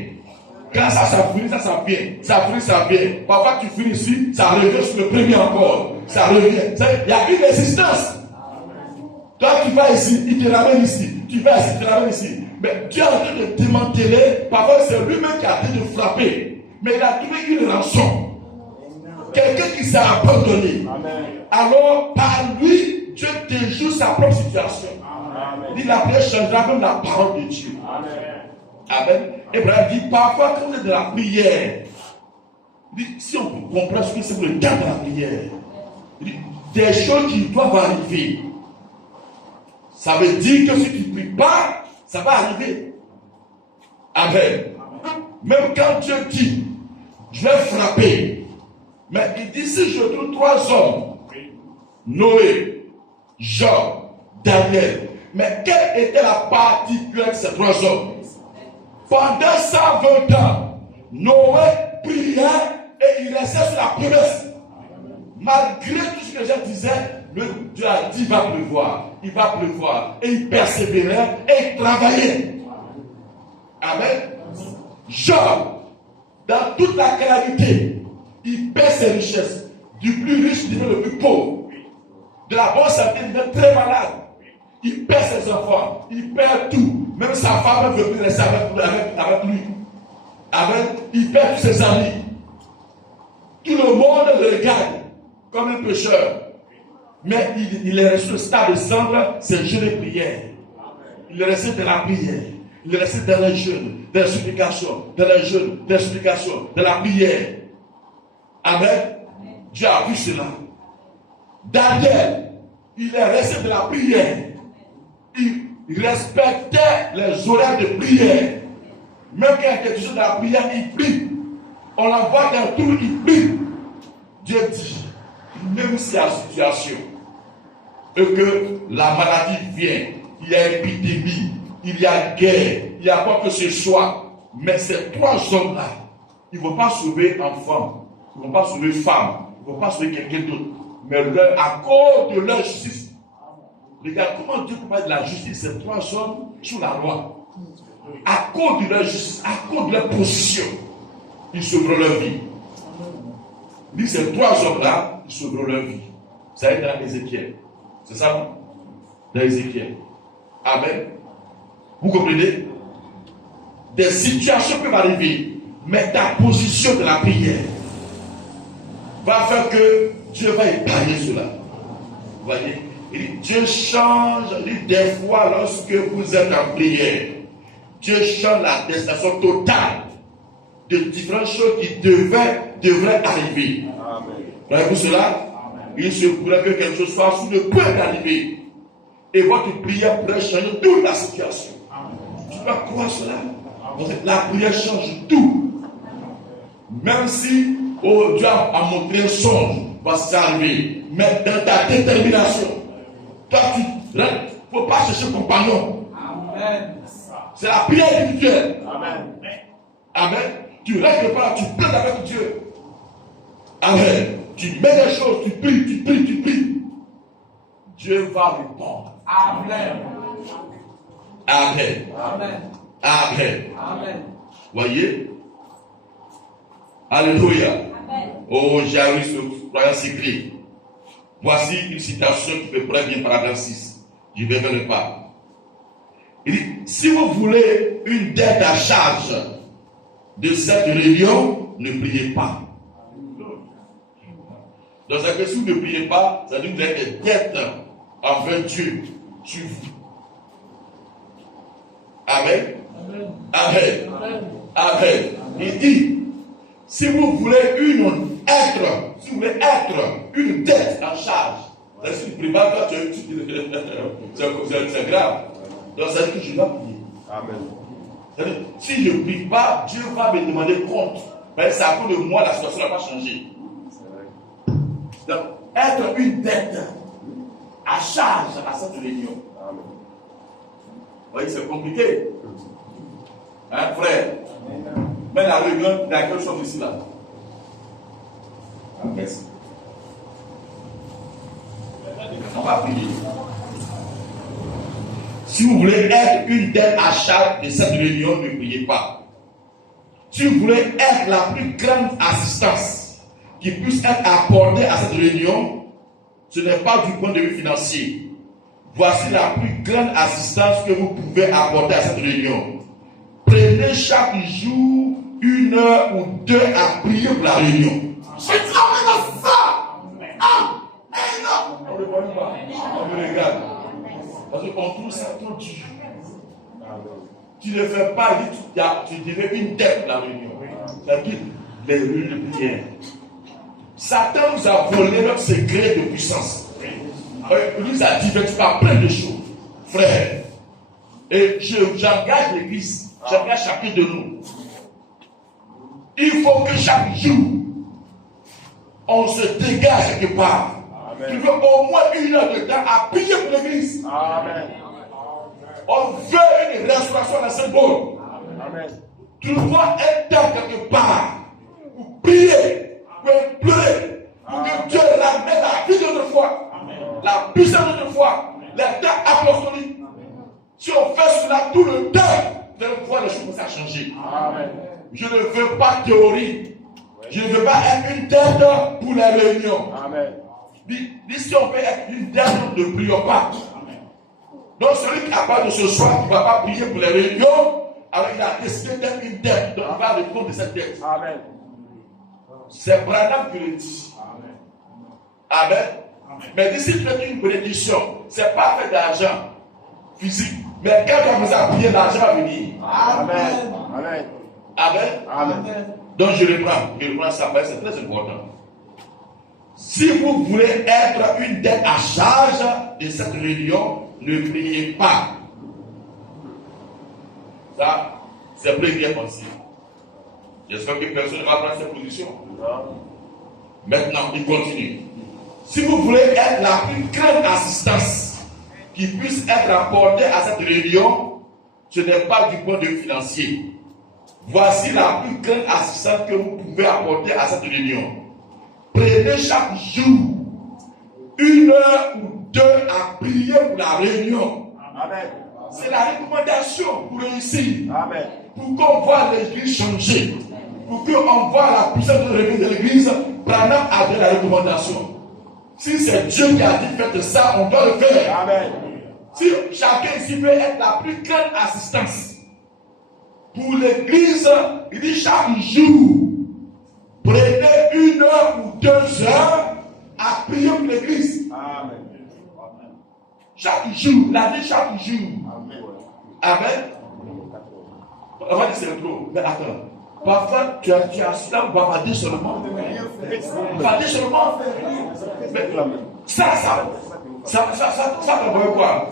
Quand ça finit, ça vient. Ça finit, ça vient. Parfois tu finis ici, ça revient sur le premier encore. Ça revient. Il y a une résistance. Toi tu vas ici, il te ramène ici. Tu vas ici, il te ramène ici. Mais Dieu est en train de démanteler. Parfois c'est lui-même qui a en train de frapper. Mais il a trouvé une rançon. Quelqu'un qui s'est abandonné. Alors par lui, Dieu déjoue sa propre situation. Il dit la prière changera même la parole de Dieu. Amen. Abraham dit parfois quand on est dans la prière, il dit, si on comprend ce que c'est le temps de la prière, il dit, des choses qui doivent arriver. Ça veut dire que si tu ne pries pas, ça va arriver. Amen. Même quand Dieu dit, je vais frapper. Mais il dit, si je trouve 3 hommes, Noé, Job, Daniel. Mais quelle était la particularité de ces 3 hommes? Pendant 120 ans, Noé priait et il restait sur la promesse. Malgré tout ce que je disais, le Dieu a dit, il va pleuvoir. Il va pleuvoir. Et il persévérait et il travaillait. Amen. Job, dans toute la calamité, il perd ses richesses. Du plus riche, il devient le plus pauvre. De la bonne santé, il devient très malade. Il perd ses enfants. Il perd tout. Même sa femme ne veut plus rester avec lui. Il perd tous ses amis. Tout le monde le regarde comme un pécheur. Mais il est resté au stade de cendre, c'est le jeu de prière. Il est resté dans la prière. Il est resté dans les jeûnes, dans la supplication, dans les jeûnes, dans la supplication, dans la prière. Amen. Dieu a vu cela. Daniel, il est resté dans la prière. Il respectait les horaires de prière. Même quand il y a quelque chose de la prière, il prie. On l'envoie dans tout, il prie. Dieu dit, même si la situation et que la maladie vient, il y a épidémie, il y a guerre, il y a quoi que ce soit, mais ces 3 hommes-là, ils ne vont pas sauver enfant, ils ne vont pas sauver femme, ils ne vont pas sauver quelqu'un d'autre, mais à cause de leur justice. Regarde comment Dieu peut parler de la justice, ces 3 hommes sous la loi. À cause de leur justice, à cause de leur position, ils sauveront leur vie. Il dit ces 3 hommes-là, ils sauveront leur vie. Ça va être dans Ézéchiel. C'est ça, non? dans Ézéchiel. Amen. Vous comprenez? Des situations peuvent arriver, mais ta position de la prière va faire que Dieu va épargner cela. Vous voyez? Dieu change des fois lorsque vous êtes en prière. Dieu change la destination totale de différentes choses qui devraient arriver. Voyez-vous cela? Amen. Il se pourrait que quelque chose soit sous le point d'arriver. Et votre prière pourrait changer toute la situation. Amen. Tu dois croire cela. Amen. La prière change tout. Même si Dieu a montré un songe, va s'arriver. Mais dans ta détermination, toi, il ne faut pas chercher compagnon. Amen. C'est la prière individuelle. Amen. Amen. Tu restes pas là, tu plaides avec Dieu. Amen. Tu mets les choses, tu pries. Dieu va répondre. Amen. Amen. Amen. Amen. Amen. Voyez? Alléluia. Amen. Oh, Jairus, le croyant s'écrie. Voici une citation qui me prend bien paragraphe 6. Je vais vers le pas. Il dit, si vous voulez une dette à charge de cette réunion, ne priez pas. Dans la question, ne priez pas, ça veut dire que vous avez des dettes envers Dieu sur vous. Amen. Amen. Amen. Amen. Il dit, si vous voulez être une dette en charge, c'est une primaire, toi, c'est grave. Donc, ça veut dire que je dois prier. Amen. Si je ne prie pas, Dieu va me demander compte. Mais c'est à cause de moi, la situation n'a pas changé. Donc, être une dette à charge à cette réunion. Amen. Vous voyez, c'est compliqué. Hein, frère? Amen. Mais la réunion, il y a quelque chose ici là. Merci. On va prier. Si vous voulez être une dette à charge de cette réunion, ne priez pas. Si vous voulez être la plus grande assistance qui puisse être apportée à cette réunion, ce n'est pas du point de vue financier. Voici la plus grande assistance que vous pouvez apporter à cette réunion. Prenez chaque jour 1 heure ou 2 à prier pour la réunion. Je travaille ça. On ne répond pas. On me regarde. Parce qu'on trouve ça trop dur. Tu ne fais pas, tu deviens une dette pour la réunion. C'est-à-dire les réunions de prière. Satan nous a volé notre secret de puissance. Il nous a diverti par plein de choses. Frère, et j'engage l'église, j'engage chacun de nous. Il faut que chaque jour, on se dégage quelque part. Amen. Tu veux au moins 1 heure de temps à prier pour l'église. Amen. On veut une restauration dans cette bonne. Tu vois un temps quelque part pour prier, pour pleurer, pour que Dieu ramène la vie d'autrefois, la puissance d'autrefois, les temps apostoliques. Si on fait cela tout le temps, vous allez voir les choses commencer à changer. Amen. Je ne veux pas théorie. Je ne veux pas être une tête pour les réunions. Amen. Si on peut être une tête, ne prions pas. Donc celui qui a pas de ce soir, qui ne va pas prier pour les réunions, alors il a décidé d'être une dette. Donc il va répondre de cette dette. Amen. C'est Branham qui le dit. Amen. Amen. Mais d'ici tu fais une prédiction, ce n'est pas fait d'argent physique. Mais quand on vous a prié, l'argent va venir. Amen. Amen. Amen. Amen. Donc je reprends ça, c'est très important. Si vous voulez être une dette à charge de cette réunion, ne priez pas. Ça, c'est première pensée. J'espère que personne ne va prendre cette position. Maintenant, il continue. Si vous voulez être la plus grande assistance qui puisse être apportée à cette réunion, ce n'est pas du point de vue financier. Voici la plus grande assistance que vous pouvez apporter à cette réunion. Prenez chaque jour 1 heure ou 2 à prier pour la réunion. Amen. C'est la recommandation pour réussir. Amen. Pour qu'on voit l'église changer. Pour qu'on voit la puissance de l'église, Branham a donné la recommandation. Si c'est Dieu qui a dit faites ça, on doit le faire. Amen. Si chacun ici veut être la plus grande assistance pour l'église, il dit chaque jour, prenez 1 heure ou 2 heures à prier pour l'église. Amen. Chaque jour, la vie chaque jour. Amen. On va dire c'est trop. Mais attends. Parfois, tu as cela, on va bavarder seulement. Bavarder seulement. Mais ça veut quoi?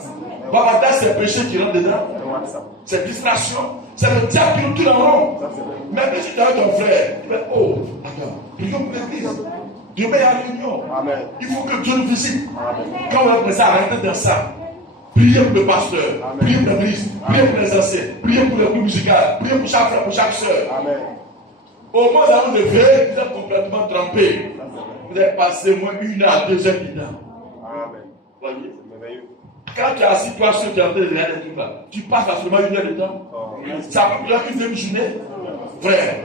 Bavarder, c'est le péché qui rentre dedans. C'est distraction. C'est le diable qui nous tourne en rond. Même si tu es avec ton frère, tu dis, oh, attends, prions pour l'église. Dieu met à la réunion. Il faut que Dieu nous visite. Quand on va commencer à arrêter dans ça, priez pour le pasteur, priez pour l'église, priez pour les anciens, priez pour le groupe musical, priez pour chaque frère, pour chaque soeur. Au moins, vous vous levez, vous êtes complètement trempé. Vous avez passé moins 1 heure à 2 heures dedans. Voyez? Quand tu es assis, toi, ceux qui ont fait les trucs là, tu passes seulement 1 heure dedans. Ça peut durer une demi-journée. Frère,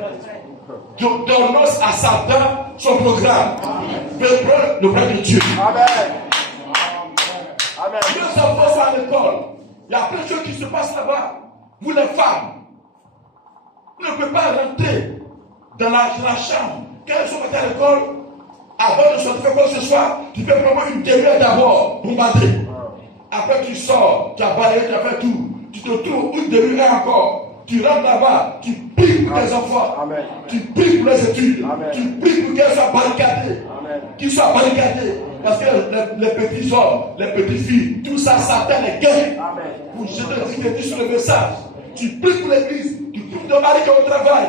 donne-nous à Satan son programme. Fais prendre le bras de Dieu. Amen. Nos enfants sont à l'école. Il y a plein de choses qui se passent là-bas. Vous les femmes, vous ne pouvez pas rentrer dans la chambre. Quand elles sont à l'école, avant de sortir quoi que ce soit, tu fais vraiment une demi-heure d'abord, bombarder. Après tu sors, tu as balayé, tu as fait tout. Tu te trouves une demi-heure encore. Tu rentres là-bas, tu pries pour tes enfants. Amen. Tu pries pour les études. Amen. Tu pries pour qu'elles soient barricadées. Qu'ils soient barricadés. Parce que les petits hommes, les petites filles, tout ça, Satan les gagne. Pour jeter des sur le message. Tu pries pour l'église. Tu pries pour ton mari qui est au travail.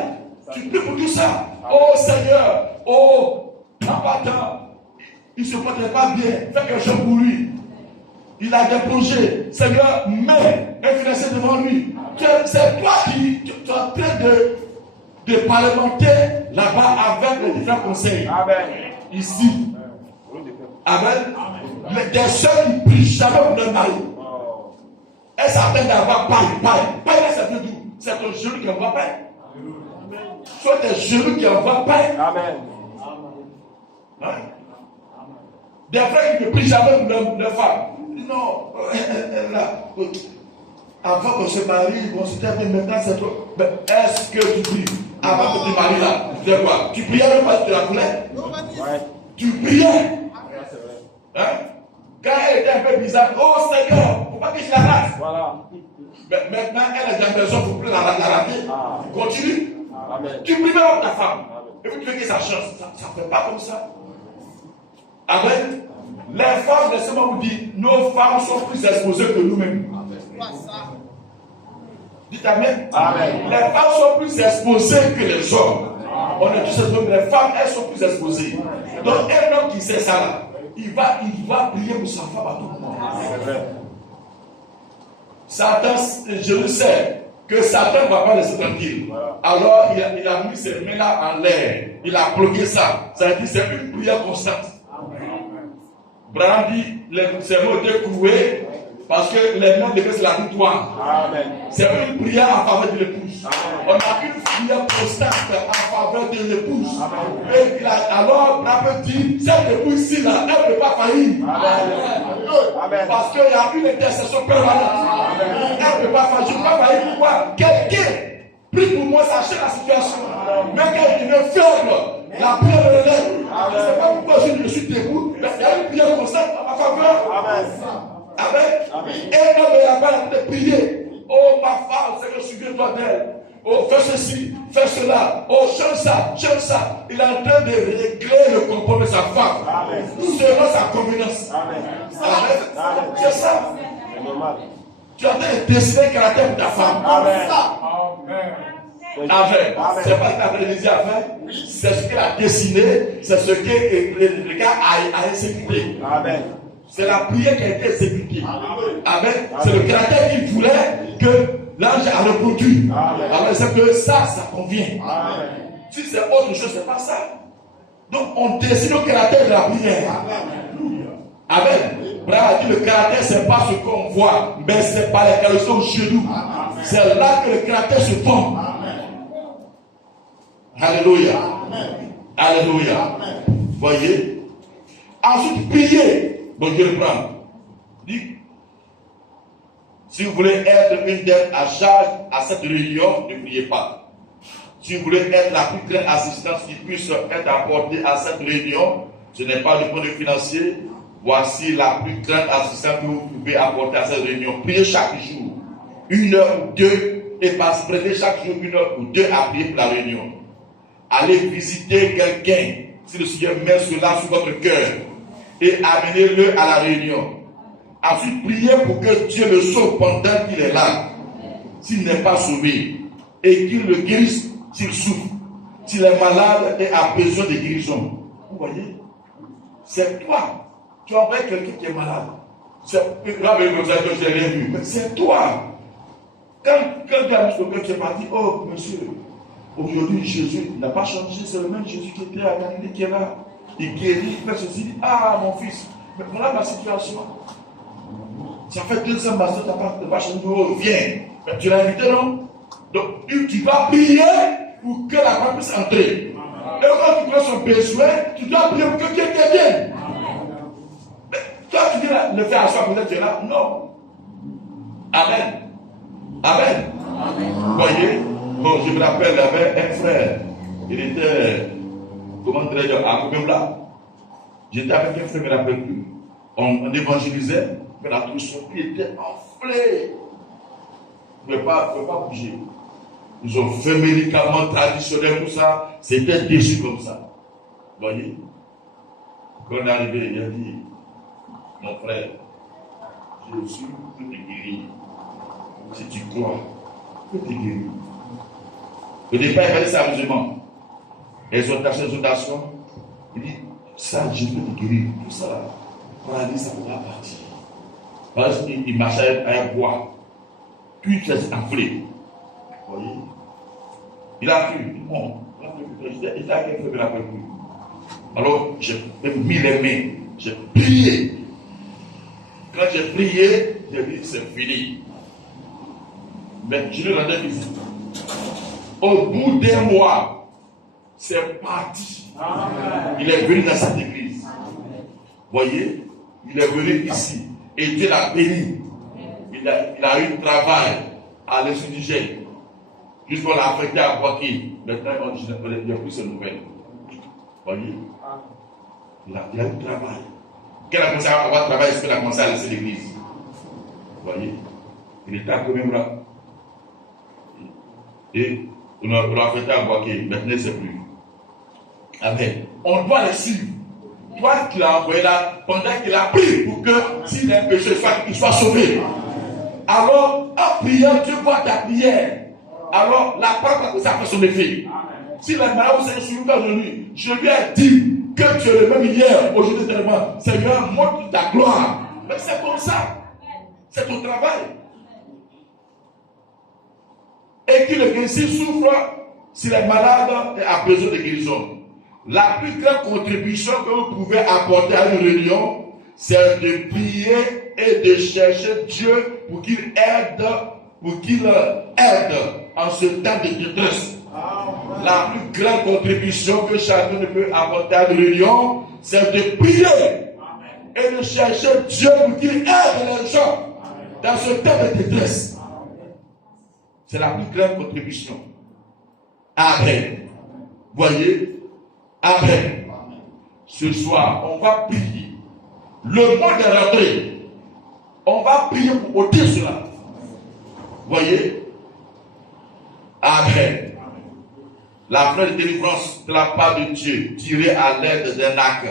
Tu pries pour tout ça. Oh Seigneur, oh, Papa, il ne se portait pas bien. Fais quelque chose pour lui. Il a des projets. Seigneur, mets un financier devant lui. C'est toi qui es en train de parlementer là-bas avec les différents conseils. Amen. Ici. Amen. Des soeurs qui prient jamais pour leur mari. Elles s'attendent d'avoir paille. Paille, c'est tout. C'est ton genou qui envoie paille. Soit tes genoux qui envoient paille. Amen. Des frères qui ne prient jamais pour leur femme. Non, avant qu'on se marie, on se termine maintenant, c'est trop. Mais est-ce que tu pries avant que tu te maries là? Tu fais quoi? Tu priais même pas, tu te la voulais? Tu priais? Hein? Quand elle était un peu bizarre, oh Seigneur, faut pas que je la rate. Voilà. Mais maintenant, elle a déjà besoin pour plus la rater. Continue. Amen. Tu pries même avec ta femme. Et puis tu veux que ça change. Ça ne fait pas comme ça. Amen. Les femmes, laissez-moi vous dire, nos femmes sont plus exposées que nous-mêmes. Dites Amen. Amen. Les femmes sont plus exposées que les hommes. On est tous exposés, mais les femmes, elles sont plus exposées. Donc, un homme qui sait ça là, il va prier pour sa femme à tout moment. C'est vrai. Satan, je le sais, que Satan ne va pas laisser tranquille. Voilà. Alors, il a mis ses mains là en l'air. Il a bloqué ça. Ça veut dire c'est une prière constante. Brandy, ses mots étaient cloués parce que les mains devaient se la victoire. C'est une prière en faveur de l'épouse. On a une prière constante en faveur de l'épouse. Et alors, Brandy dit, cette épouse-ci là, elle ne peut pas faillir. Amen. Parce qu'il y a une intercession permanente. Elle ne peut pas faillir. Je ne peux pas faillir. Pourquoi? Quelqu'un prie pour moi, ça change la situation. Mais quand il est faible, la prière me relève. Je ne sais pas pourquoi je suis debout, mais il y a une prière constante en ma faveur. Amen. Et l'homme n'a pas la de prier. Oh ma femme, Seigneur, souviens-toi d'elle. Oh, fais ceci, fais cela. Oh, change ça. Il est en train de régler le comportement de sa femme. Selon sa convenance. Amen. C'est ça. C'est normal. Tu as en train de dessiner le caractère de ta femme. Amen. C'est pas ce que la télévision a fait. C'est ce qu'elle a dessiné. C'est ce que le gars a exécuté. Amen. C'est la prière qui a été exécutée. Amen. C'est le caractère qu'il voulait que l'ange a reproduit. Amen. C'est que ça convient. Amen. Si c'est autre chose, c'est pas ça. Donc on dessine le caractère de la prière. Amen. Bravo a dit le caractère, c'est pas ce qu'on voit, mais c'est par les caractères au genou. C'est là que le caractère se forme. Alléluia. Alléluia. Voyez. Ensuite, priez. Bon Dieu le prend. Dit, Si vous voulez être une dette à charge à cette réunion, ne priez pas. Si vous voulez être la plus grande assistance qui puisse être apportée à cette réunion, ce n'est pas du point de vue financier. Voici la plus grande assistance que vous pouvez apporter à cette réunion. Priez chaque jour, 1 heure ou 2, et prenez chaque jour 1 heure ou 2 à prier pour la réunion. Allez visiter quelqu'un, si le Seigneur met cela sur votre cœur, et amenez-le à la réunion. Ensuite, priez pour que Dieu le sauve pendant qu'il est là, s'il n'est pas sauvé, et qu'il le guérisse s'il souffre, s'il est malade et a besoin de guérison. Vous voyez, c'est toi. Tu envoies quelqu'un qui est malade. Là, je n'ai rien vu, mais c'est toi. Quand quelqu'un dit que tu es parti, oh monsieur, aujourd'hui Jésus n'a pas changé, c'est le même Jésus qui était à Galilée qui est là. Il guérit, il fait ceci, il dit, ah mon fils, mais voilà ma situation. Ça fait 2 ans, ma soeur, tu n'as pas changé, oh viens. Mais tu l'as invité, non? Donc tu vas prier pour que la femme puisse entrer. Et quand tu vois son besoin, tu dois prier pour que quelqu'un vienne. Mais toi, tu dis le faire à soi, peut-être tu es là. Non. Amen. Amen. Vous voyez, bon, je me rappelle, il y avait un frère. Il était, comment dirais-je, à Kobemla. J'étais avec un frère, je ne me rappelle plus. On évangélisait, mais la touche, son pied était enflé. Il ne pouvait pas bouger. Ils ont fait médicaments traditionnels pour ça. C'était déçu comme ça. Vous voyez? Quand on est arrivé, il a dit, mon frère, Jésus peut te guérir. Si tu crois, peut te guérir. Au départ, il fallait sérieusement. Exhortation. Il dit, ça, Jésus peut te guérir. Tout ça, paradis, ça pourra partir. Parce qu'il marchait à un bois. Puis il s'est enflé. Vous voyez? Il a cru. Bon, il a fait il n'a pas cru. Alors, j'ai mis les mains. J'ai prié. Quand j'ai prié, j'ai dit c'est fini. Mais je lui rendais visite. Au bout d'un mois, c'est parti. Amen. Il est venu dans cette église. Vous voyez? Il est venu ici. Et Dieu l'a béni. Il a eu un travail à l'Institut du Gène. Jusqu'on l'a affecté à Boaké. Maintenant, il n'y a plus de nouvelles. Vous voyez? Il a eu un travail. Quand il a commencé à avoir un travail, il a commencé à laisser l'église. Vous voyez? Il était quand même là. Et on l'a affecté à Boaké. Maintenant, il ne sait plus. Amen. On doit le suivre. Toi qui l'as envoyé là, pendant qu'il a prié pour que s'il a un péché, il soit sauvé. Alors, en priant, Dieu voit ta prière. Alors, la parole, ça fait son effet. Si la malade s'est souvenu de lui, je lui ai dit que tu es le même hier, aujourd'hui, tellement. Seigneur, montre ta gloire. Mais c'est comme ça. C'est ton travail. Et qu'il le s'il souffre, s'il est malade et a besoin de guérison. La plus grande contribution que vous pouvez apporter à une réunion, c'est de prier et de chercher Dieu pour qu'il aide en ce temps de détresse. La plus grande contribution que chacun peut apporter à une réunion, c'est de prier et de chercher Dieu pour qu'il aide les gens dans ce temps de détresse. C'est la plus grande contribution. Amen. Voyez? Amen. Ce soir, on va prier. Le mois de rentrée, on va prier pour ôter cela. Voyez? Amen. La fleur de délivrance de la part de Dieu, tirée à l'aide d'un arc,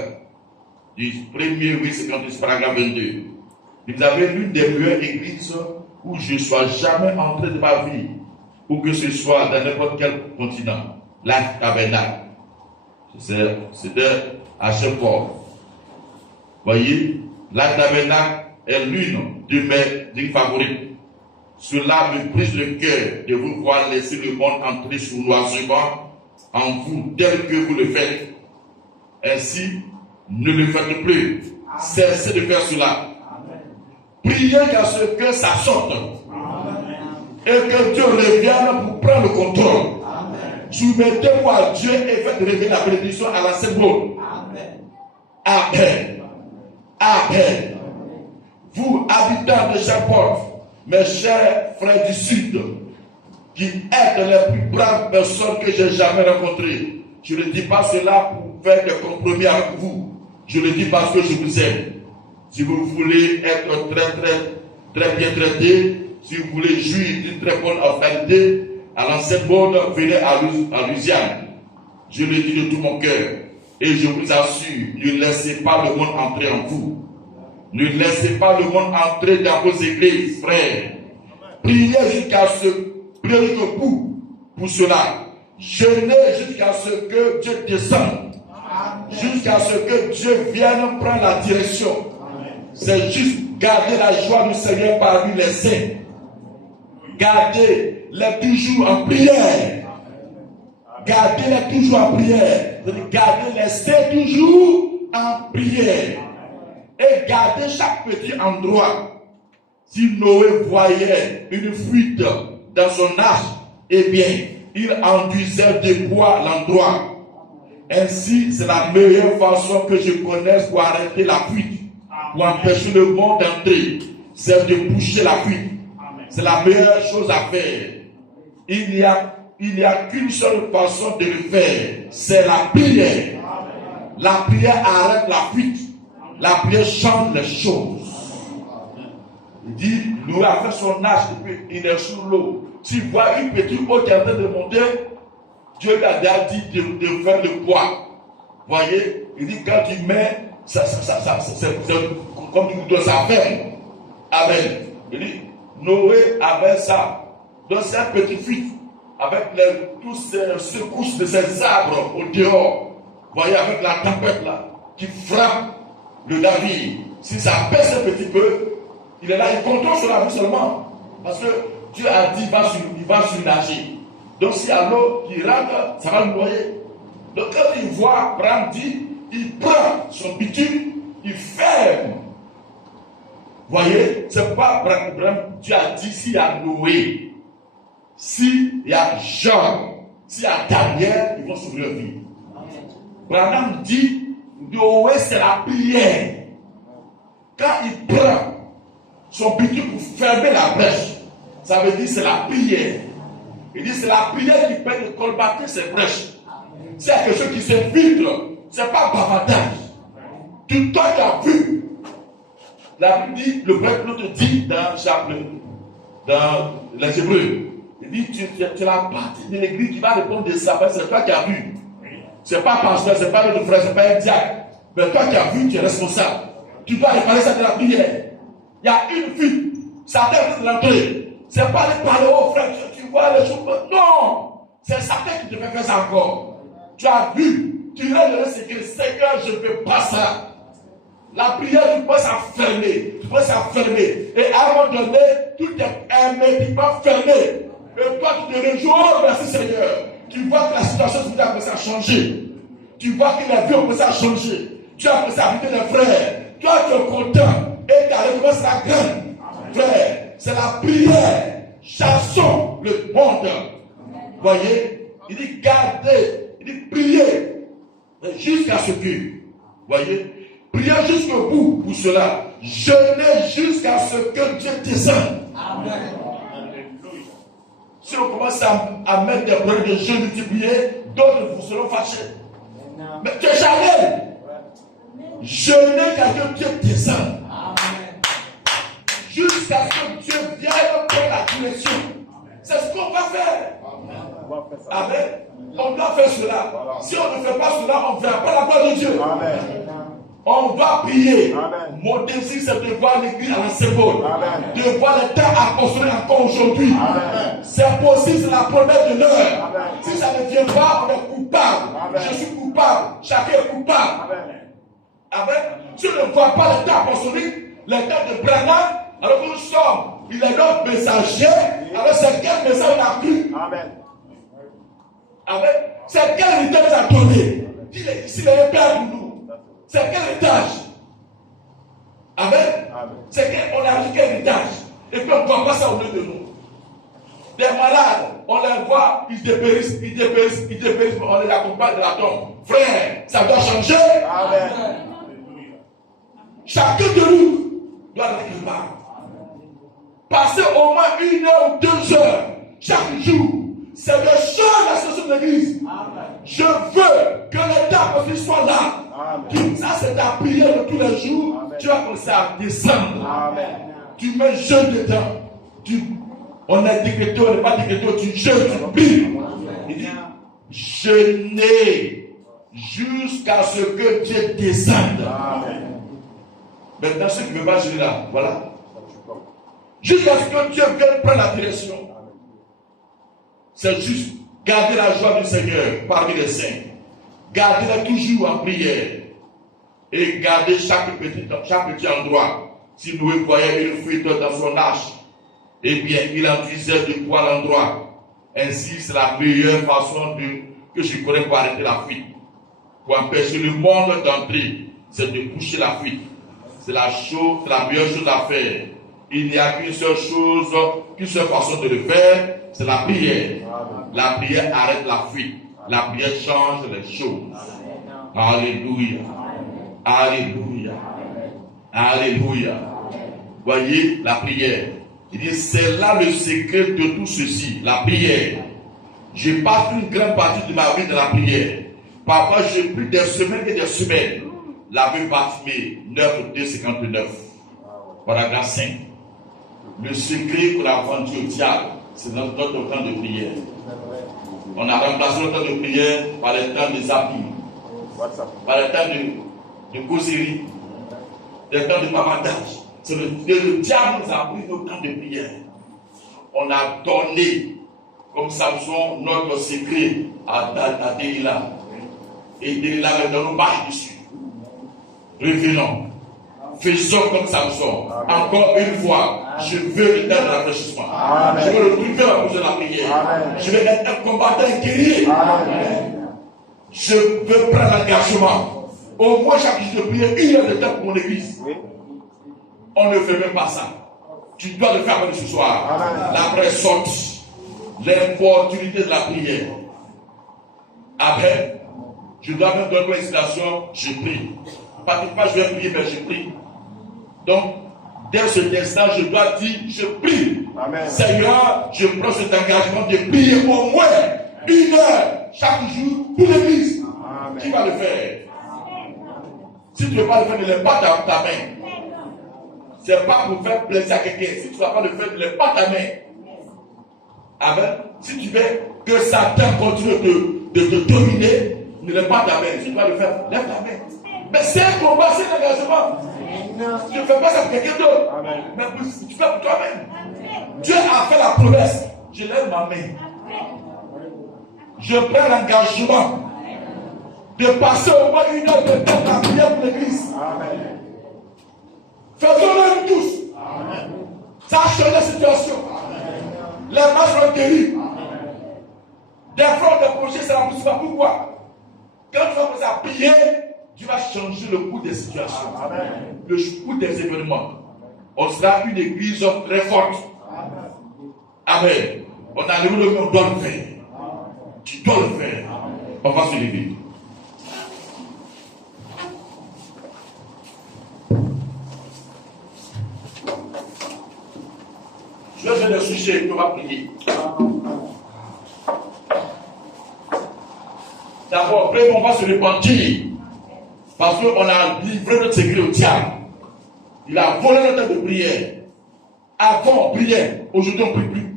du 1er 8 paragraphe 22. Vous avez l'une des meilleures églises où je ne sois jamais entré de ma vie, ou que ce soit dans n'importe quel continent. Life Tabernacle. C'était à Cheport. Voyez, Life Tabernacle est l'une de mes favorites. Cela me brise le cœur de vous voir laisser le monde entrer sournoisement en vous tel que vous le faites. Ainsi, ne le faites plus. Cessez de faire cela. Priez à ce que ça sorte. Et que Dieu revienne pour prendre le contrôle. Soumettez-vous à Dieu et faites révéler la bénédiction à la Sainte Bonne. Amen. Amen. Vous, habitants de chaque porte, mes chers frères du Sud, qui êtes les plus braves personnes que j'ai jamais rencontrées. Je ne dis pas cela pour faire des compromis avec vous. Je le dis parce que je vous aime. Si vous voulez être très bien traité, si vous voulez jouir d'une très bonne hospitalité, à l'ancienne mode, venez à Louisiane. Je le dis de tout mon cœur. Et je vous assure, ne laissez pas le monde entrer en vous. Ne laissez pas le monde entrer dans vos églises, frères. Priez jusqu'à ce pour cela. Jeûnez jusqu'à ce que Dieu descende. Jusqu'à ce que Dieu vienne prendre la direction. C'est juste garder la joie du Seigneur parmi les saints. Gardez-les toujours en prière. Gardez-les toujours en prière. Gardez les saints toujours en prière. Et gardez chaque petit endroit. Si Noé voyait une fuite dans son arche, eh bien, il enduisait de bois l'endroit. Ainsi, c'est la meilleure façon que je connaisse pour arrêter la fuite, pour empêcher le monde d'entrer. C'est de boucher la fuite. C'est la meilleure chose à faire. Il n'y a qu'une seule façon de le faire. C'est la prière. La prière arrête la fuite. La prière change les choses. Il dit, Noé a fait son âge et puis il est sur l'eau. S'il voit une petite eau qui est en train de monter, Dieu lui a déjà dit de faire le poids. Vous voyez, il dit quand tu mets, c'est comme tu dois ça faire. Amen. Il dit, Noé avait ça. Donc c'est un petit fuite avec tous ces secousses de ces arbres au dehors. Vous voyez, avec la tempête là, qui frappe le navire. Si ça pèse un petit peu, il est là, il contrôle sur la vie seulement. Parce que Dieu a dit, il va surnager. Donc s'il y a l'eau qui rentre, ça va le noyer. Donc quand il voit, Abraham dit, il prend son bitume, il ferme. Vous voyez, c'est pas Abraham, Dieu a dit s'il y a Noé, s'il y a Jean, s'il y a Daniel, ils vont sauver leur vie. Abraham dit, Noé c'est la prière. Quand il prend son bitume pour fermer la brèche, ça veut dire c'est la prière. Il dit c'est la prière qui permet de colmater ces brèches. C'est quelque chose qui s'infiltre, c'est pas bavardage. Tout toi qui as vu, la Bible dit, le prêtre te dit dans les Hébreux, il dit tu es la partie de l'église qui va répondre de ça, c'est toi qui as vu. C'est pas pasteur, c'est pas notre frère, c'est pas un diacre. Mais toi qui as vu, tu es responsable. Tu dois réparer ça de la prière. Il y a une fuite, Satan est de l'entrée. C'est pas de parler au frère, tu vois les choses. Non! C'est Satan qui te fait faire ça encore. Tu as vu, tu l'as donné ce que Seigneur, je ne fais pas ça. La prière, tu peux s'affermer. Tu peux s'affermer. Et à un moment donné, tout est hermétiquement fermé. Et toi, tu te réjouis, oh, merci Seigneur. Tu vois que la situation a commencé à changer. Tu vois que la vie a commencé à changer. Tu as commencé à inviter les frères. Toi, tu es content. Et ta récompense sera grande. Frère, c'est la prière. Chassons le monde. Vous voyez? Il dit gardez. Il dit priez. Jusqu'à ce que. Vous voyez? Priez jusqu'au bout pour cela. Jeûnez jusqu'à ce que Dieu descende. Amen. Si on commence à mettre des problèmes de jeûne multipliés, d'autres vous seront fâchés. Mais tu es jamais. Jeûnez jusqu'à ce que Dieu descende. Jusqu'à ce que Dieu vienne prendre la direction. C'est ce qu'on va faire. Amen. On doit faire cela. Si on ne fait pas cela, on ne verra pas la gloire de Dieu. Amen. On doit prier. Amen. Mon désir, c'est de voir l'église à la seconde. De voir le temps apostolique encore aujourd'hui. C'est possible, c'est la promesse de l'heure. Si ça ne vient pas, on est coupable. Amen. Je suis coupable. Chacun est coupable. Amen. Si on ne voit pas le temps apostolique, le temps de Branham, alors que nous sommes, il est notre messager. Alors c'est quel message on a pris? Amen. Amen. C'est quel héritage il a donné? Il est ici, il est père pour nous. C'est quel héritage? Amen. C'est qu'on a dit quel héritage? Et puis on ne voit pas ça au milieu de nous. Des malades, on les voit, ils dépérissent, on les accompagne de la tombe. Frère, ça doit changer. Amen. Chacun de nous doit aller quelque part. passer au moins 1 heure ou 2 heures chaque jour. C'est le chant de la session de l'église. Je veux que l'État soit là. Ça, c'est ta prière de tous les jours. Amen. Tu vas commencer à descendre. Amen. Tu mets jeûne dedans. On est décrété, on n'est pas décrété, tu jeûnes, tu pries. Il dit jeûnez jusqu'à ce que Dieu descende. Amen. Maintenant, ceux qui ne veulent pas jeûner là, voilà. Jusqu'à ce que Dieu vienne prendre la direction. C'est juste garder la joie du Seigneur parmi les saints. Gardez-la toujours en prière. Et gardez chaque petit endroit. Si vous voyez une fuite dans son arche, eh bien, il enduisait de quoi l'endroit. Ainsi, c'est la meilleure façon que je connais pour arrêter la fuite. Pour empêcher le monde d'entrer, c'est de coucher la fuite. C'est la meilleure chose à faire. Il n'y a qu'une seule façon de le faire, c'est la prière. La prière arrête la fuite. La prière change les choses. Alléluia. Alléluia. Alléluia. Voyez la prière. Il dit, c'est là le secret de tout ceci, la prière. Je passe une grande partie de ma vie dans la prière. Parfois, j'ai pris des semaines et des semaines. La vie Bartimée, 9:259. Paragraphe 5. Le secret qu'on a vendu au diable, c'est notre temps de prière. On a remplacé le temps de prière par le temps de zapping, par le temps de causerie, le temps de pavardage. C'est le diable nous a pris le temps de prière. On a donné, comme Samson, notre secret à Delilah. Et Delilah nous marche dessus. Revenons. Faisons comme Samson. Encore une fois, je veux le temps de rafraîchissement. Je veux le priver à cause de la prière. Amen. Je veux être un combattant guerrier. Je veux prendre l'engagement. Au moins chaque jour de prière, 1 heure de temps pour mon église. Oui. On ne fait même pas ça. Tu dois le faire avec ce soir. Amen. La vraie sortie. L'importunité de la prière. Après, je dois même donner l'inspiration, je prie. Pas je vais prier, mais je prie. Donc, dès cet instant, je dois dire, je prie. Amen. Seigneur, je prends cet engagement de prier au moins 1 heure chaque jour pour l'église. Qui va le faire? Si tu ne veux pas le faire, ne lève pas ta main. Ce n'est pas pour faire plaisir à quelqu'un. Si tu ne vas pas le faire, ne lève pas ta main. Amen. Si tu veux que Satan continue de te dominer, ne lève pas ta main. Si tu vas le faire, lève ta main. Mais c'est un combat, c'est un engagement. Tu ne fais pas ça pour quelqu'un d'autre. Mais tu fais pour toi-même. Dieu a fait la promesse. Je lève ma main. Je prends l'engagement de passer au moins 1 heure de temps à prier pour l'église. Faisons-le tous. Amen. Ça a changé la situation. Amen. Les marches sont guéris. Des fois, des projets, ça ne pousse pas. Pourquoi? Quand tu vas commencer à prier, tu vas changer le cours des situations. Amen. Le cours des événements. On sera une église très forte. Amen. On a levé le main, on doit le faire. Tu dois le faire. On va se lever. Je vais faire des sujets qu'on va prier. D'abord, après, on va se repentir. Parce qu'on a livré notre secret au diable. Il a volé notre temps de prière. Avant, on priait. Aujourd'hui, on ne prie plus.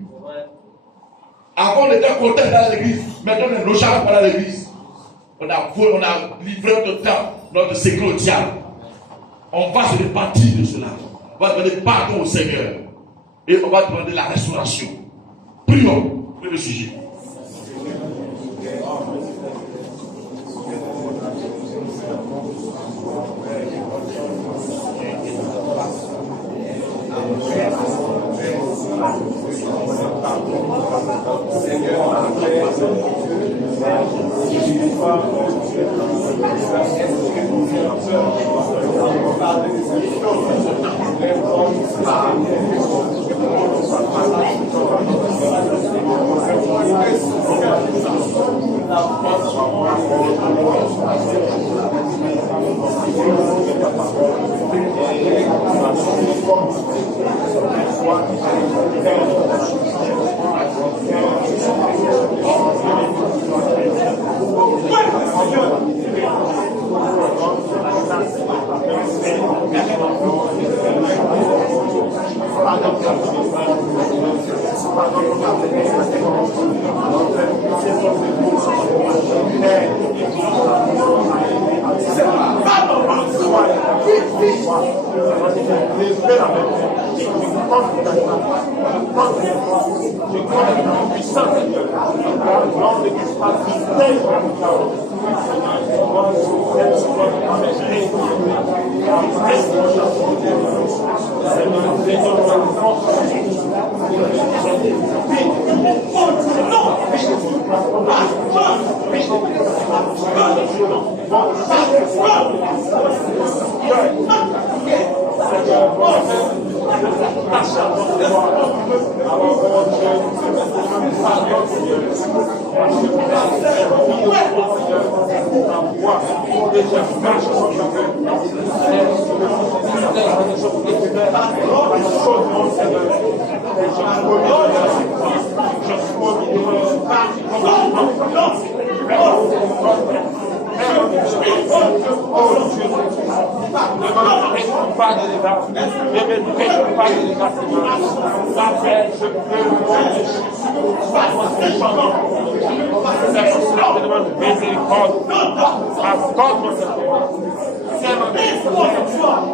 Avant, on était content dans l'église. Maintenant, on est nonchalant dans l'église. On a livré notre temps, notre secret au diable. On va se repentir de cela. On va demander pardon au Seigneur. Et on va demander la restauration. Prions. Premier sujet.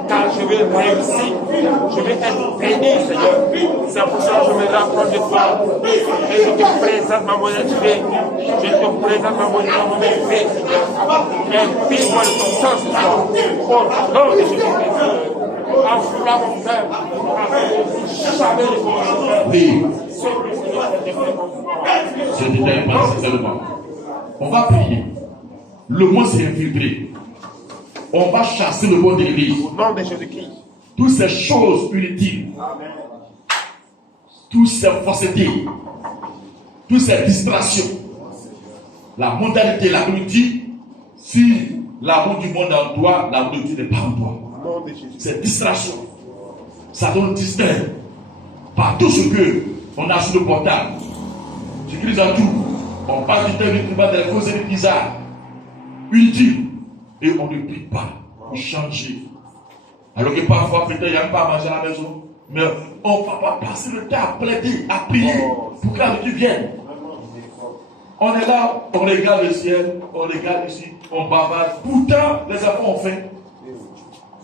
Car je vais réussir, je vais être béni, Seigneur. C'est pour ça que je me rapproche de toi. Et je te présente ma monnaie de vie. Je te présente ma monnaie de vie, Seigneur. Impie-moi de ton sang, Seigneur. Au nom de Jésus-Christ. Enflamme mon cœur. Jamais de mon cœur. Je ne t'aime pas seulement. On va prier. Le mot s'est infiltré. On va chasser le mot de l'église. Au nom de Jésus-Christ. Toutes ces choses inutiles. Toutes ces faussetés. Toutes ces distractions. La mondialité, la politique. Si l'amour du monde est en toi, l'amour de Dieu n'est pas en toi. Ces distractions. Ça donne distrait par tout ce que on a sur le portable. J'écris en tout. On parle du thème du des causeries bizarres. Inutiles. Et on ne prie pas pour changer. Alors que parfois, peut-être, il n'y a même pas à manger à la maison. Mais on ne va pas passer le temps à plaider, à prier pour que la vie vienne. On est là, on regarde le ciel, on regarde ici, on bavarde. Pourtant, les enfants ont faim.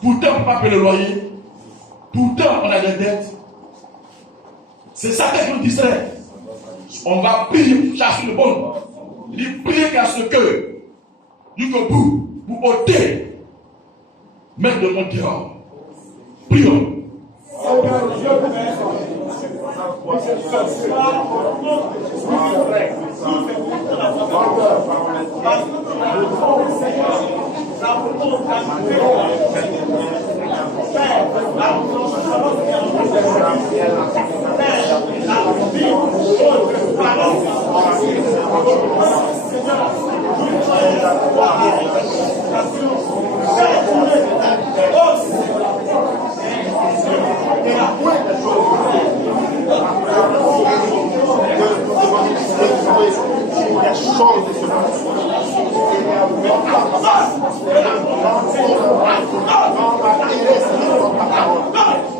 Pourtant, on ne peut pas payer le loyer. Pourtant, on a des dettes. C'est ça qui nous distrait. On va prier, chasser le bon. Il dit, priez qu'à ce que, jusqu'au bout, vous ôtez, même de mon dehors. Prions.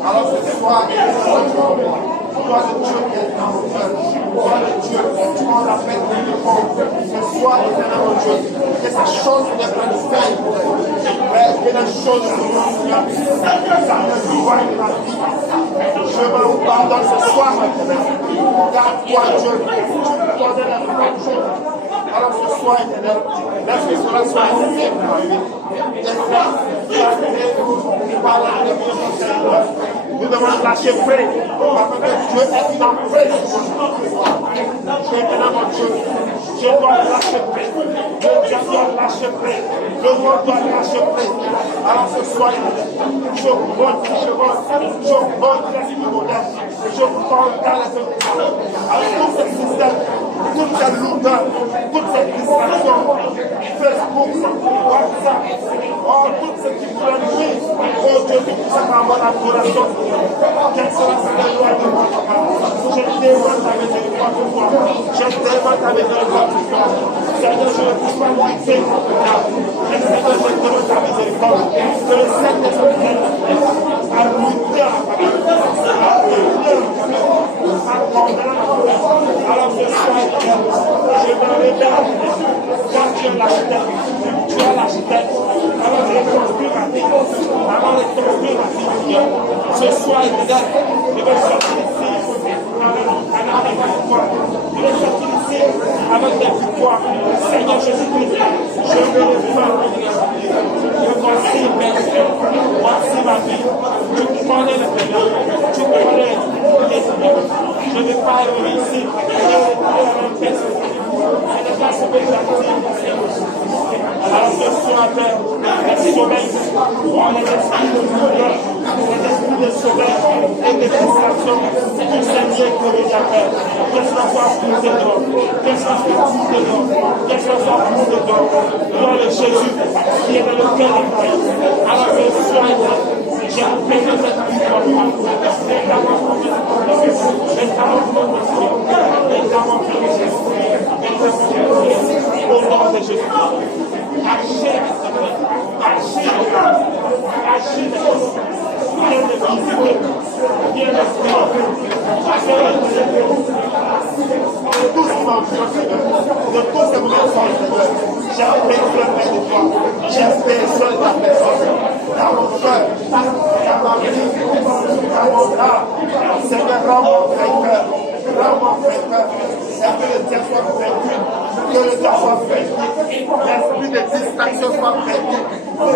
Alors ce soir, toi le Dieu qui est dans nos cœurs, toi le Dieu qui on l'appelle de ce soir, éternel Dieu, que ces choses ne prennent fin, mais que les choses se ça ne voit de la vie. Je me pardonne ce soir, éternel, car toi Dieu, tu connais la bonne chose. Alors ce soir, éternel, laisse que cela soit fait pour la vie. Nous devons lâcher prise, parce que Dieu est dans prise. Dieu est dans mon Dieu. Je dois lâcher prise. Je dois lâcher prise. Le monde doit lâcher prise. Alors ce soir, je monte les modèles. Je monte dans les hôpitaux. Avec tous ces systèmes, toutes ces lourdeurs, toutes ces distractions, Facebook, WhatsApp, toutes ces qui prennent vie. Oh Dieu, que tu saches avoir l'adoration. Quelle sera cette loi de moi, papa? Je demande ta miséricorde pour moi. Je demande ta miséricorde pour moi. Seigneur, je ne peux pas lutter pour toi. Mais Seigneur, je demande ta miséricorde. Que le Saint-Esprit a lutté à la alors ce soir, je me révèle. Toi, tu es l'architecte. Tu es l'architecte. Alors je construis ma vie. Alors je soir éternel, je vais sortir ici avec des victoires. Je vais sortir ici avec des victoires. Seigneur Jésus-Christ, je veux le faire. Voici mes frères, voici ma vie. Tu connais le Seigneur, tu connais les Seigneurs. Je ne vais pas arriver ici et rentrer la même personne. Ce n'est pas ce que j'attire. Alors ce soir, Père, les sommeils, les esprits de douleur, les esprits de sommeil et de frustration, tout Seigneur que nous appelle, que ce soit plus de dehors, que ce soit plus de dehors, que ce soit plus de dehors, dans le Jésus qui est dans le cœur de Christ. Alors ce soir, j'ai appelé cette victoire, au nom de Jésus. Agir, agir, agir, viens de visiter, viens de tout ce qui m'a de tout ce mensonge, j'ai besoin de toi, j'ai besoin de ta personne, dans mon cœur, dans ma vie, dans mon âme, Seigneur, rends-moi vainqueur, rends-moi vainqueur, et que le diable soit vaincu, que le diable soit vaincu, l'esprit de distraction soit vaincu,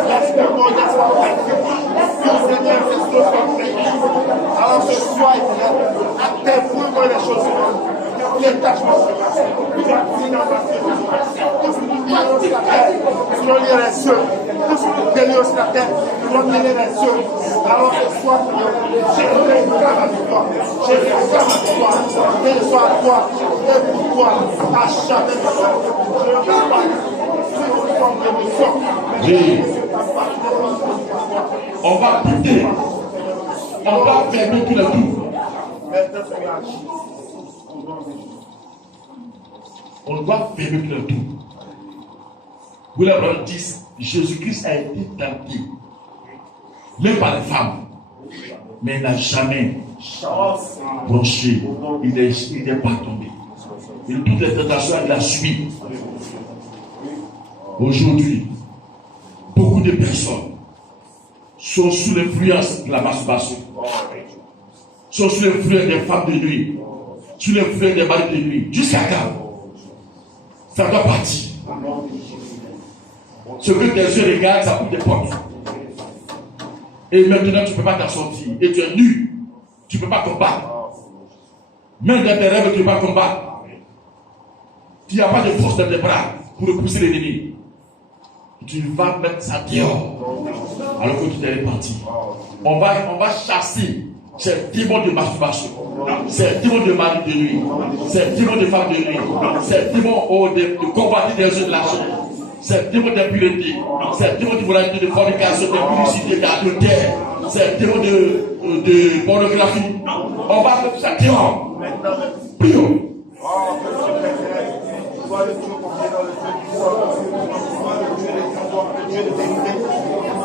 l'esprit de monnaie soit vaincu, que le Seigneur Jésus soit vaincu. Alors ce soir, active-moi les choses. Détachement sur ma vie, tout ce qui dénonce la terre, soignez les cieux, tout ce qui dénonce la terre, soignez les cieux. Alors ce soir, j'ai réclame à toi, j'ai réclame à toi, qu'il soit à toi, et pour toi, à jamais de toi. Je ne veux pas, sur une forme de mission, mais je on va quitter, on va fermer tout le tout. maintenant, tu agis. On doit fermer tout le tout. Vous l'avez dit, Jésus-Christ a été tenté, même par les femmes, mais il n'a jamais bronché, il n'est pas tombé. Et toutes les tentations, il a suivi. Aujourd'hui, beaucoup de personnes sont sous l'influence de la masturbation, sont sous l'influence des femmes de nuit, sous l'influence des maris de nuit, jusqu'à quand ça doit partir. Ce que tes yeux regardent, ça ouvre des portes. Et maintenant, tu ne peux pas t'en sortir. Et tu es nu. Tu ne peux pas combattre. Même dans tes rêves, tu ne peux pas combattre. Tu n'as pas de force dans tes bras pour repousser l'ennemi. Tu vas mettre ça dehors. Alors que tu t'es réparti. On va chasser ces démons de masturbation, ces démons de mari de nuit, ces démons de femme de nuit, ces démons de combattre des yeux de la chair, ces démons d'impureté, ces démons d'immoralité, de fornication, de publicité, d'adultère, ces démons de pornographie. On va mettre ça dehors. Prions.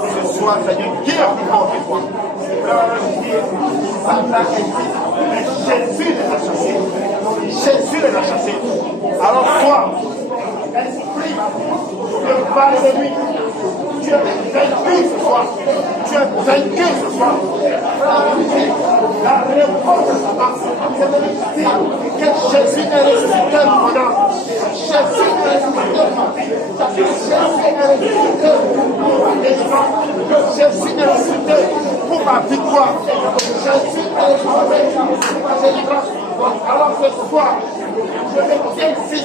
Ce soir, Seigneur, qui est plus fort que toi? Jésus les a chassés. Jésus les a chassés. Alors toi, esprit de mal de lui, tu es vaincu ce soir. Tu es vaincu ce soir. La réponse de sa main, c'est de dire que Jésus est ressuscité pendant. Jésus est ressuscité. Jésus est ressuscité pour ma délivrance. Jésus est ressuscité pour ma victoire. Jésus est ressuscité pour ma délivrance. Alors ce soir, je vais ici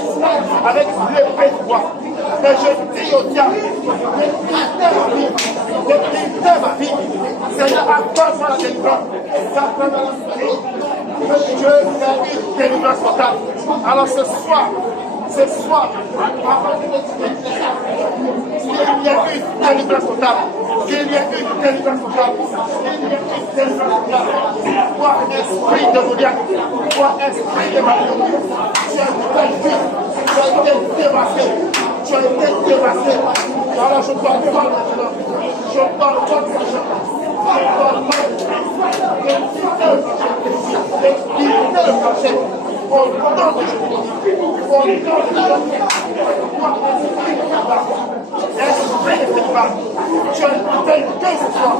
avec l'épée de bois. Et je dis au diable, de quitter ma vie. Seigneur, accorde-moi la délivrance. Que Dieu ait une délivrance totale. Alors ce soir, avant de qu'il y ait une délivrance totale, qu'il y ait une délivrance totale, qu'il y ait une délivrance totale. Toi, esprit de Goliath, toi, esprit de Marie, tu as vaincu, tu as été dévasté, tu as été dévasté. Alors je t'en parle maintenant, je t'en parle maintenant. Tu es vaincu ce soir.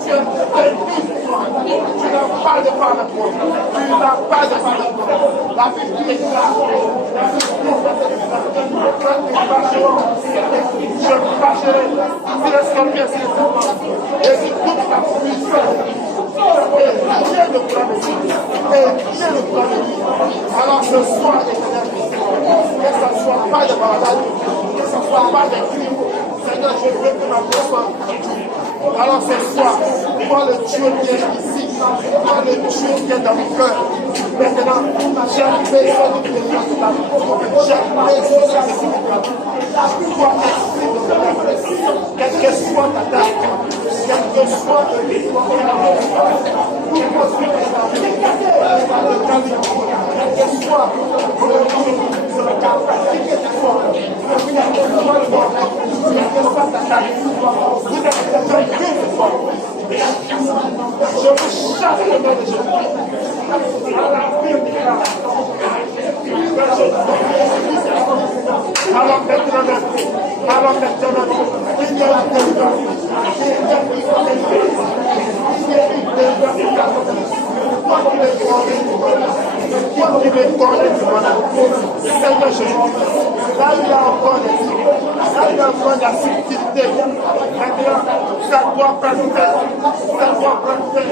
Tu es vaincu ce soir. Tu n'as pas de part avec moi. Tu n'as pas de part avec moi. La Bible déclare. La Bible déclare. Je marcherai sur les scorpions, sur les serpents. Et sur toute la puissance. Et Dieu ne pourra me dire. Et Dieu ne pourra me dire. Alors ce soir, éternel, que ce ne soit pas de maladie, que ce ne soit pas de crimes. Seigneur, je veux que ma voix soit entendue. Alors ce soir, toi le Dieu qui est ici, toi le Dieu qui est dans mon cœur. Maintenant, j'ai besoin de délivrance de ta vie. J'ai besoin de délivrance de ta vie. Toi, esprit de mon quelle que soit ta tâche, quelle que soit l'histoire de la vie, quelle que soit ta vie, quel que soit le cas pratique de toi, quel que soit le monde, quelle que soit ta tâche, vous êtes vaincu de toi. Je vous chasse le nom de Jésus. À la Bible déclare. Alors maintenant, il y a une délivrance. Toi qui me connais du bonheur, Seigneur Jésus, là il y a encore des signes, là il y a encore de la subtilité. Maintenant, ça doit prendre fait, ça doit prendre fait,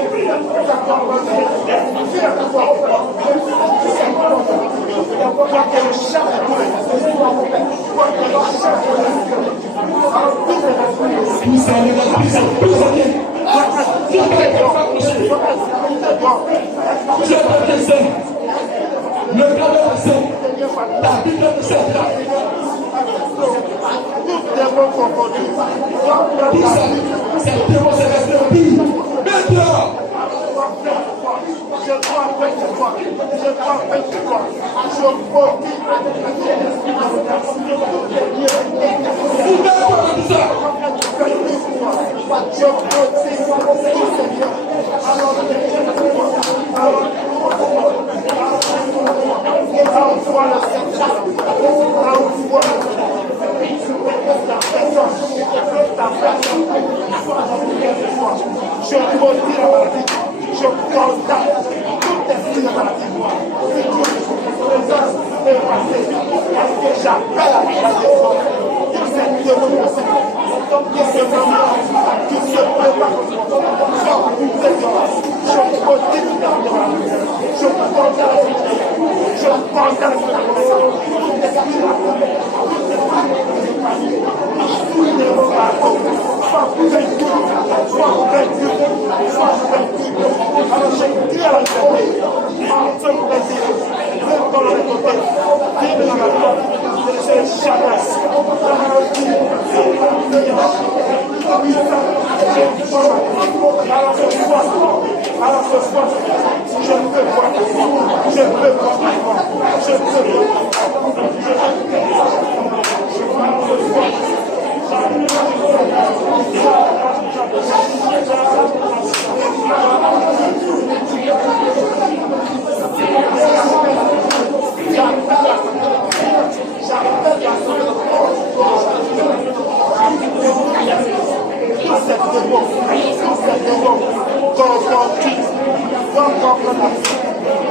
ça doit prendre fait. Toi qui le chef de tous les toi qui le chef de tous le cadre de Saint, la Bible de Saint, toutes les mots confondus. c'est démon céleste pire. Maintenant, je dois vaincre toi. Je dois vaincre toi. Je profite vous n'avez pas de ça. je protège tout Seigneur. Alors, envoie le Seigneur. Envoie ta personne. Je maudis la maladie. Je condamne tout esprit de maladie. Si tu es présence est passée, parce que j'appelle à la défense. Tous ces démons qui se préparent, qui se préparent. Je maudis la maladie. Je condamne. Je condamne tout esprit alors je crie à la liberté, en ce plaisir, même quand on est côté, vive dans la porte, je chasse, alors ce soir, je peux voir ta foi, je peux voir ta foi, je peux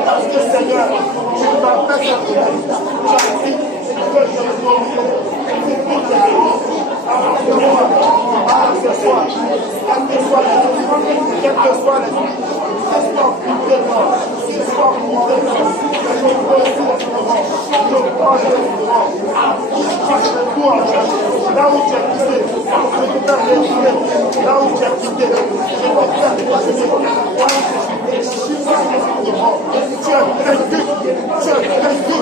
parce que Seigneur, tu m'as fait cette tu as dit que je ce soir, quel que soit l'esprit, là où tu as quitté, là où tu as quitté, tu as vaincu, tu as vaincu,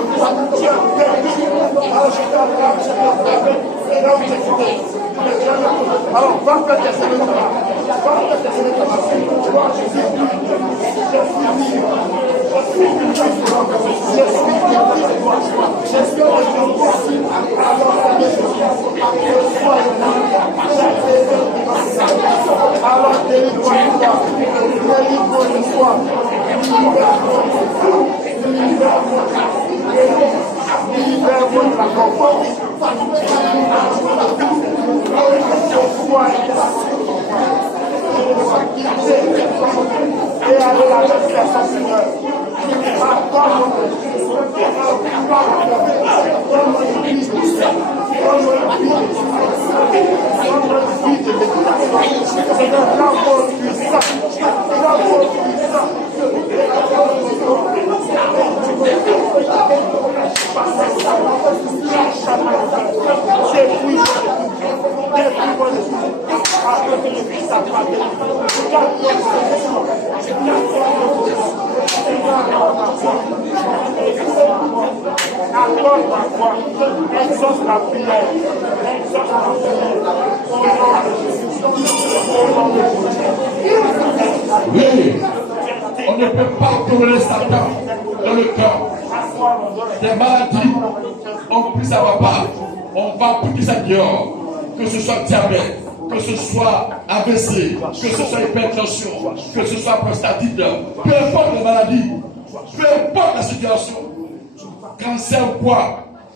tu as vaincu. Alors je t'acclame, et là où tu as quitté. Alors va faire tes sélections, va faire tes sélections. Toi Jésus, je suis libre, je suis libre, je suis libre, je suis libre. Alors alors délivre-moi le soir, libère-moi de la confiance. Et aller la récréation, Seigneur. Exauce la prière. Oui, on ne peut pas tourner Satan dans le cœur. Des maladies, on puisse avoir pas. On va tout ça dehors. Que ce soit diabète, que ce soit AVC, que ce soit hypertension, que ce soit prostatite, peu importe les maladies, peu importe la situation, cancer ou quoi,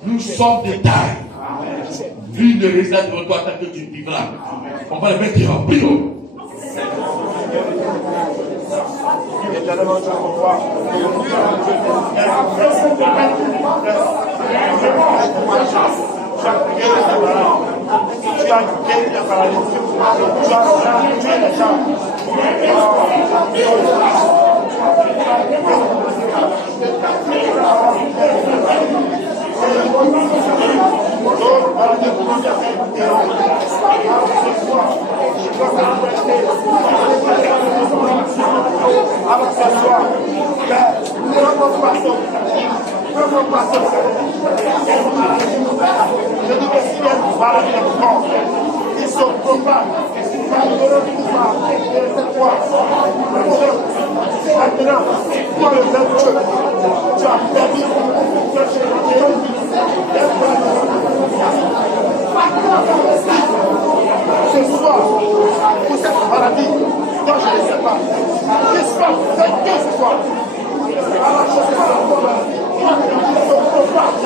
nous sommes des tailles. Lui ne réside devant toi tant que tu vivras. On va le mettre en prio. Éternellement, je revois. Tu as guéri les paralytiques. Tu as tué les gens. Alors ce soir, je nous remercie d'être malades de corps. Ils sont probables. Cette fois, maintenant, toi le même Dieu, tu as permis que ce soir, pour cette maladie, dont je ne sais pas, qu'est-ce que c'est que ce soir? Alors je sais pas la maladie, ils sont probables.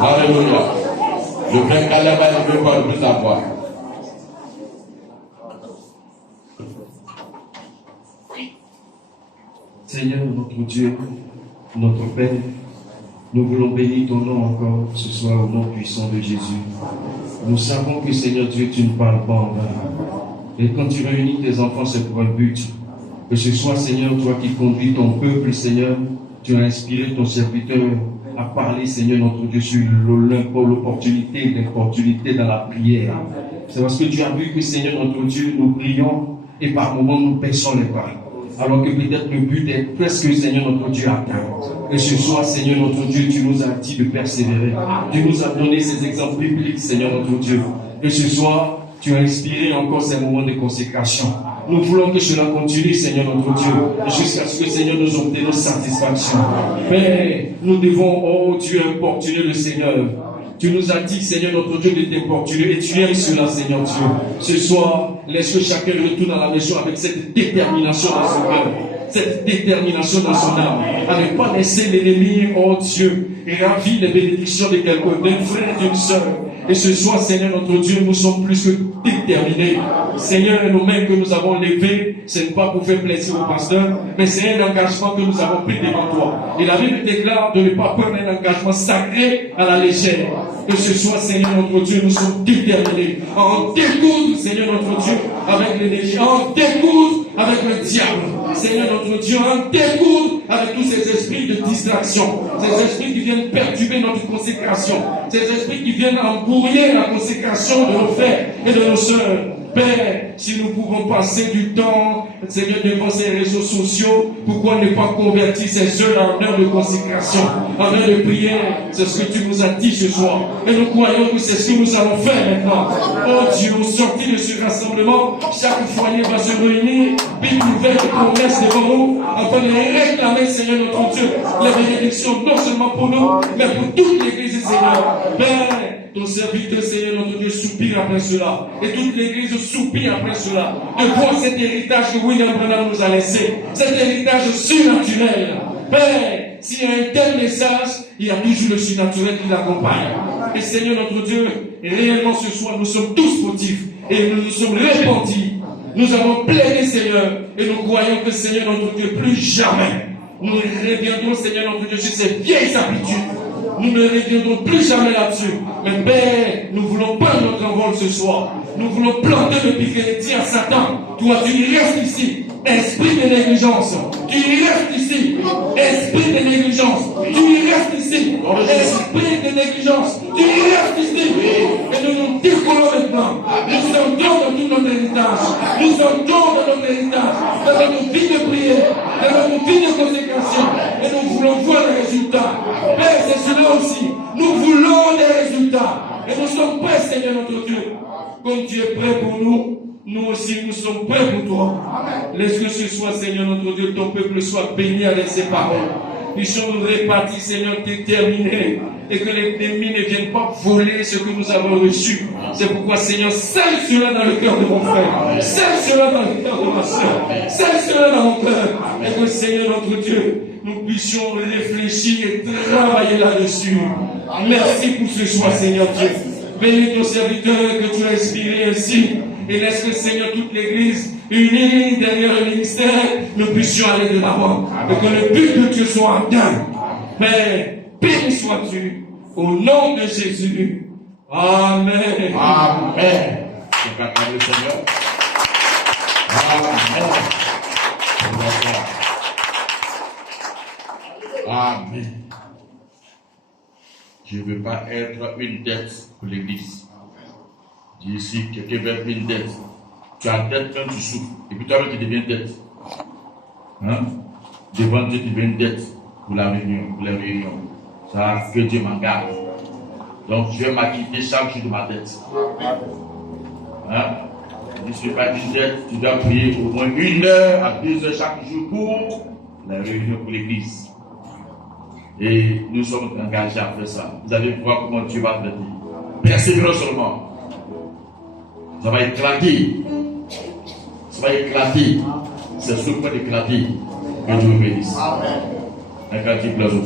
Alléluia. Le frère Caleb a élevé par plus la voix. Seigneur, notre Dieu, notre Père, nous voulons bénir ton nom encore ce soir au nom puissant de Jésus. Nous savons que, Seigneur Dieu, tu ne parles pas en vain. Et quand tu réunis tes enfants, c'est pour un but. Que ce soit, Seigneur, toi qui conduis ton peuple, Seigneur, tu as inspiré ton serviteur à parler, Seigneur, notre Dieu, sur l'opportunité, l'opportunité dans la prière. C'est parce que tu as vu que, Seigneur, notre Dieu, nous prions et par moments nous baissons les bras. Alors que peut-être le but est presque, Seigneur, notre Dieu, atteint. Que ce soit, Seigneur, notre Dieu, tu nous as dit de persévérer. Tu nous as donné ces exemples bibliques, Seigneur, notre Dieu. Que ce soit, tu as inspiré encore ces moments de consécration. Nous voulons que cela continue, Seigneur, notre Dieu, jusqu'à ce que, Seigneur, nous obtenions satisfaction. Père, nous devons, oh Dieu, importuner le Seigneur. Tu nous as dit, Seigneur, notre Dieu, de t'importuner, et tu aimes cela, Seigneur Dieu. Ce soir, laisse que chacun retourne à la maison avec cette détermination dans son cœur, cette détermination dans son âme, à ne pas laisser l'ennemi, oh Dieu, ravir les bénédictions de quelqu'un, d'un frère, d'une sœur. Et ce soir, Seigneur, notre Dieu, nous sommes plus que déterminés. Seigneur, nos mains que nous avons levées, ce n'est pas pour faire plaisir au pasteur, mais c'est un engagement que nous avons pris devant toi. Et la Bible déclare de ne pas prendre un engagement sacré à la légère. Que ce soit, Seigneur, notre Dieu, nous sommes déterminés à en découdre, Seigneur, notre Dieu, avec l'ennemi, à en découdre avec le diable. Seigneur, notre Dieu, à en découdre avec tous ces esprits de distraction, ces esprits qui viennent perturber notre consécration, ces esprits qui viennent embrouiller la consécration de nos frères et de nos sœurs. Père, si nous pouvons passer du temps, Seigneur, devant ces réseaux sociaux, pourquoi ne pas convertir ces sœurs en heure de consécration, en heure de prière? C'est ce que tu nous as dit ce soir. Et nous croyons que c'est ce que nous allons faire maintenant. Oh Dieu, au sortir de ce rassemblement, chaque foyer va se réunir, Bible ouverte, promesse devant nous, afin de réclamer, Seigneur notre Dieu, la bénédiction, non seulement pour nous, mais pour toute l'église, Seigneur. Père, ton serviteur, Seigneur notre Dieu, soupire après cela. Et toute l'église soupire après cela. De voir cet héritage que William Branham nous a laissé. Cet héritage surnaturel. Père, s'il y a un tel message, il y a toujours le surnaturel qui l'accompagne. Et Seigneur notre Dieu, réellement ce soir, nous sommes tous fautifs. Et nous nous sommes répandus. Nous avons plaidé, Seigneur. Et nous croyons que, Seigneur notre Dieu, plus jamais, nous reviendrons, Seigneur notre Dieu, sur ces vieilles habitudes. Nous ne reviendrons plus jamais là-dessus. Mais Père, nous voulons pas notre envol ce soir. Nous voulons planter le piquet et dire à Satan, toi tu restes ici. Esprit de négligence, tu restes ici. Esprit de négligence, tu restes ici. Esprit de négligence, tu restes ici. Et nous nous décollons maintenant. Nous entrons dans tout notre héritage. Nous entrons dans notre héritage, dans notre vie de prière, dans notre vie de consécration. Et nous voulons voir les résultats. Père, c'est cela aussi. Nous voulons des résultats. Et nous sommes prêts, Seigneur notre Dieu. Comme tu es prêt pour nous, nous aussi nous sommes prêts pour toi. Laisse que ce soit, Seigneur notre Dieu, ton peuple soit béni avec ses paroles. Puissions nous répartir, Seigneur, déterminés. Et que l'ennemi ne vienne pas voler ce que nous avons reçu. C'est pourquoi, Seigneur, scelle cela dans le cœur de mon frère. Scelle cela dans le cœur de ma soeur. Scelle cela dans mon cœur. Et que, Seigneur notre Dieu, nous puissions réfléchir et travailler là-dessus. Merci pour ce choix, Seigneur Dieu. Bénis ton serviteur que tu as inspiré ainsi. Et laisse que, Seigneur, toute l'église, unie derrière le ministère, nous puissions aller de l'avant. Et que le but de Dieu soit atteint. Père, béni sois-tu. Au nom de Jésus. Amen. Amen. Je vais acclamer le Seigneur. Amen. Amen. Je ne veux pas être une dette pour l'église. Dis ici, quelqu'un veut être une dette. Tu as dette quand tu souffres, et puis toi-même tu deviens dette. Hein? Devant Dieu, tu deviens dette pour la réunion, pour les réunions. Ça, que Dieu m'en garde. Donc, je vais m'acquitter chaque jour de ma dette. Hein? Je ne suis pas une dette, tu dois prier au moins 1 heure à 2 heures chaque jour pour la réunion pour l'église. Et nous sommes engagés à faire ça. Vous allez voir comment Dieu va traiter. Persévérons seulement. Ça va éclater. Ça va éclater. C'est ce point d'éclater que Dieu bénisse. Amen. Un grand gloire au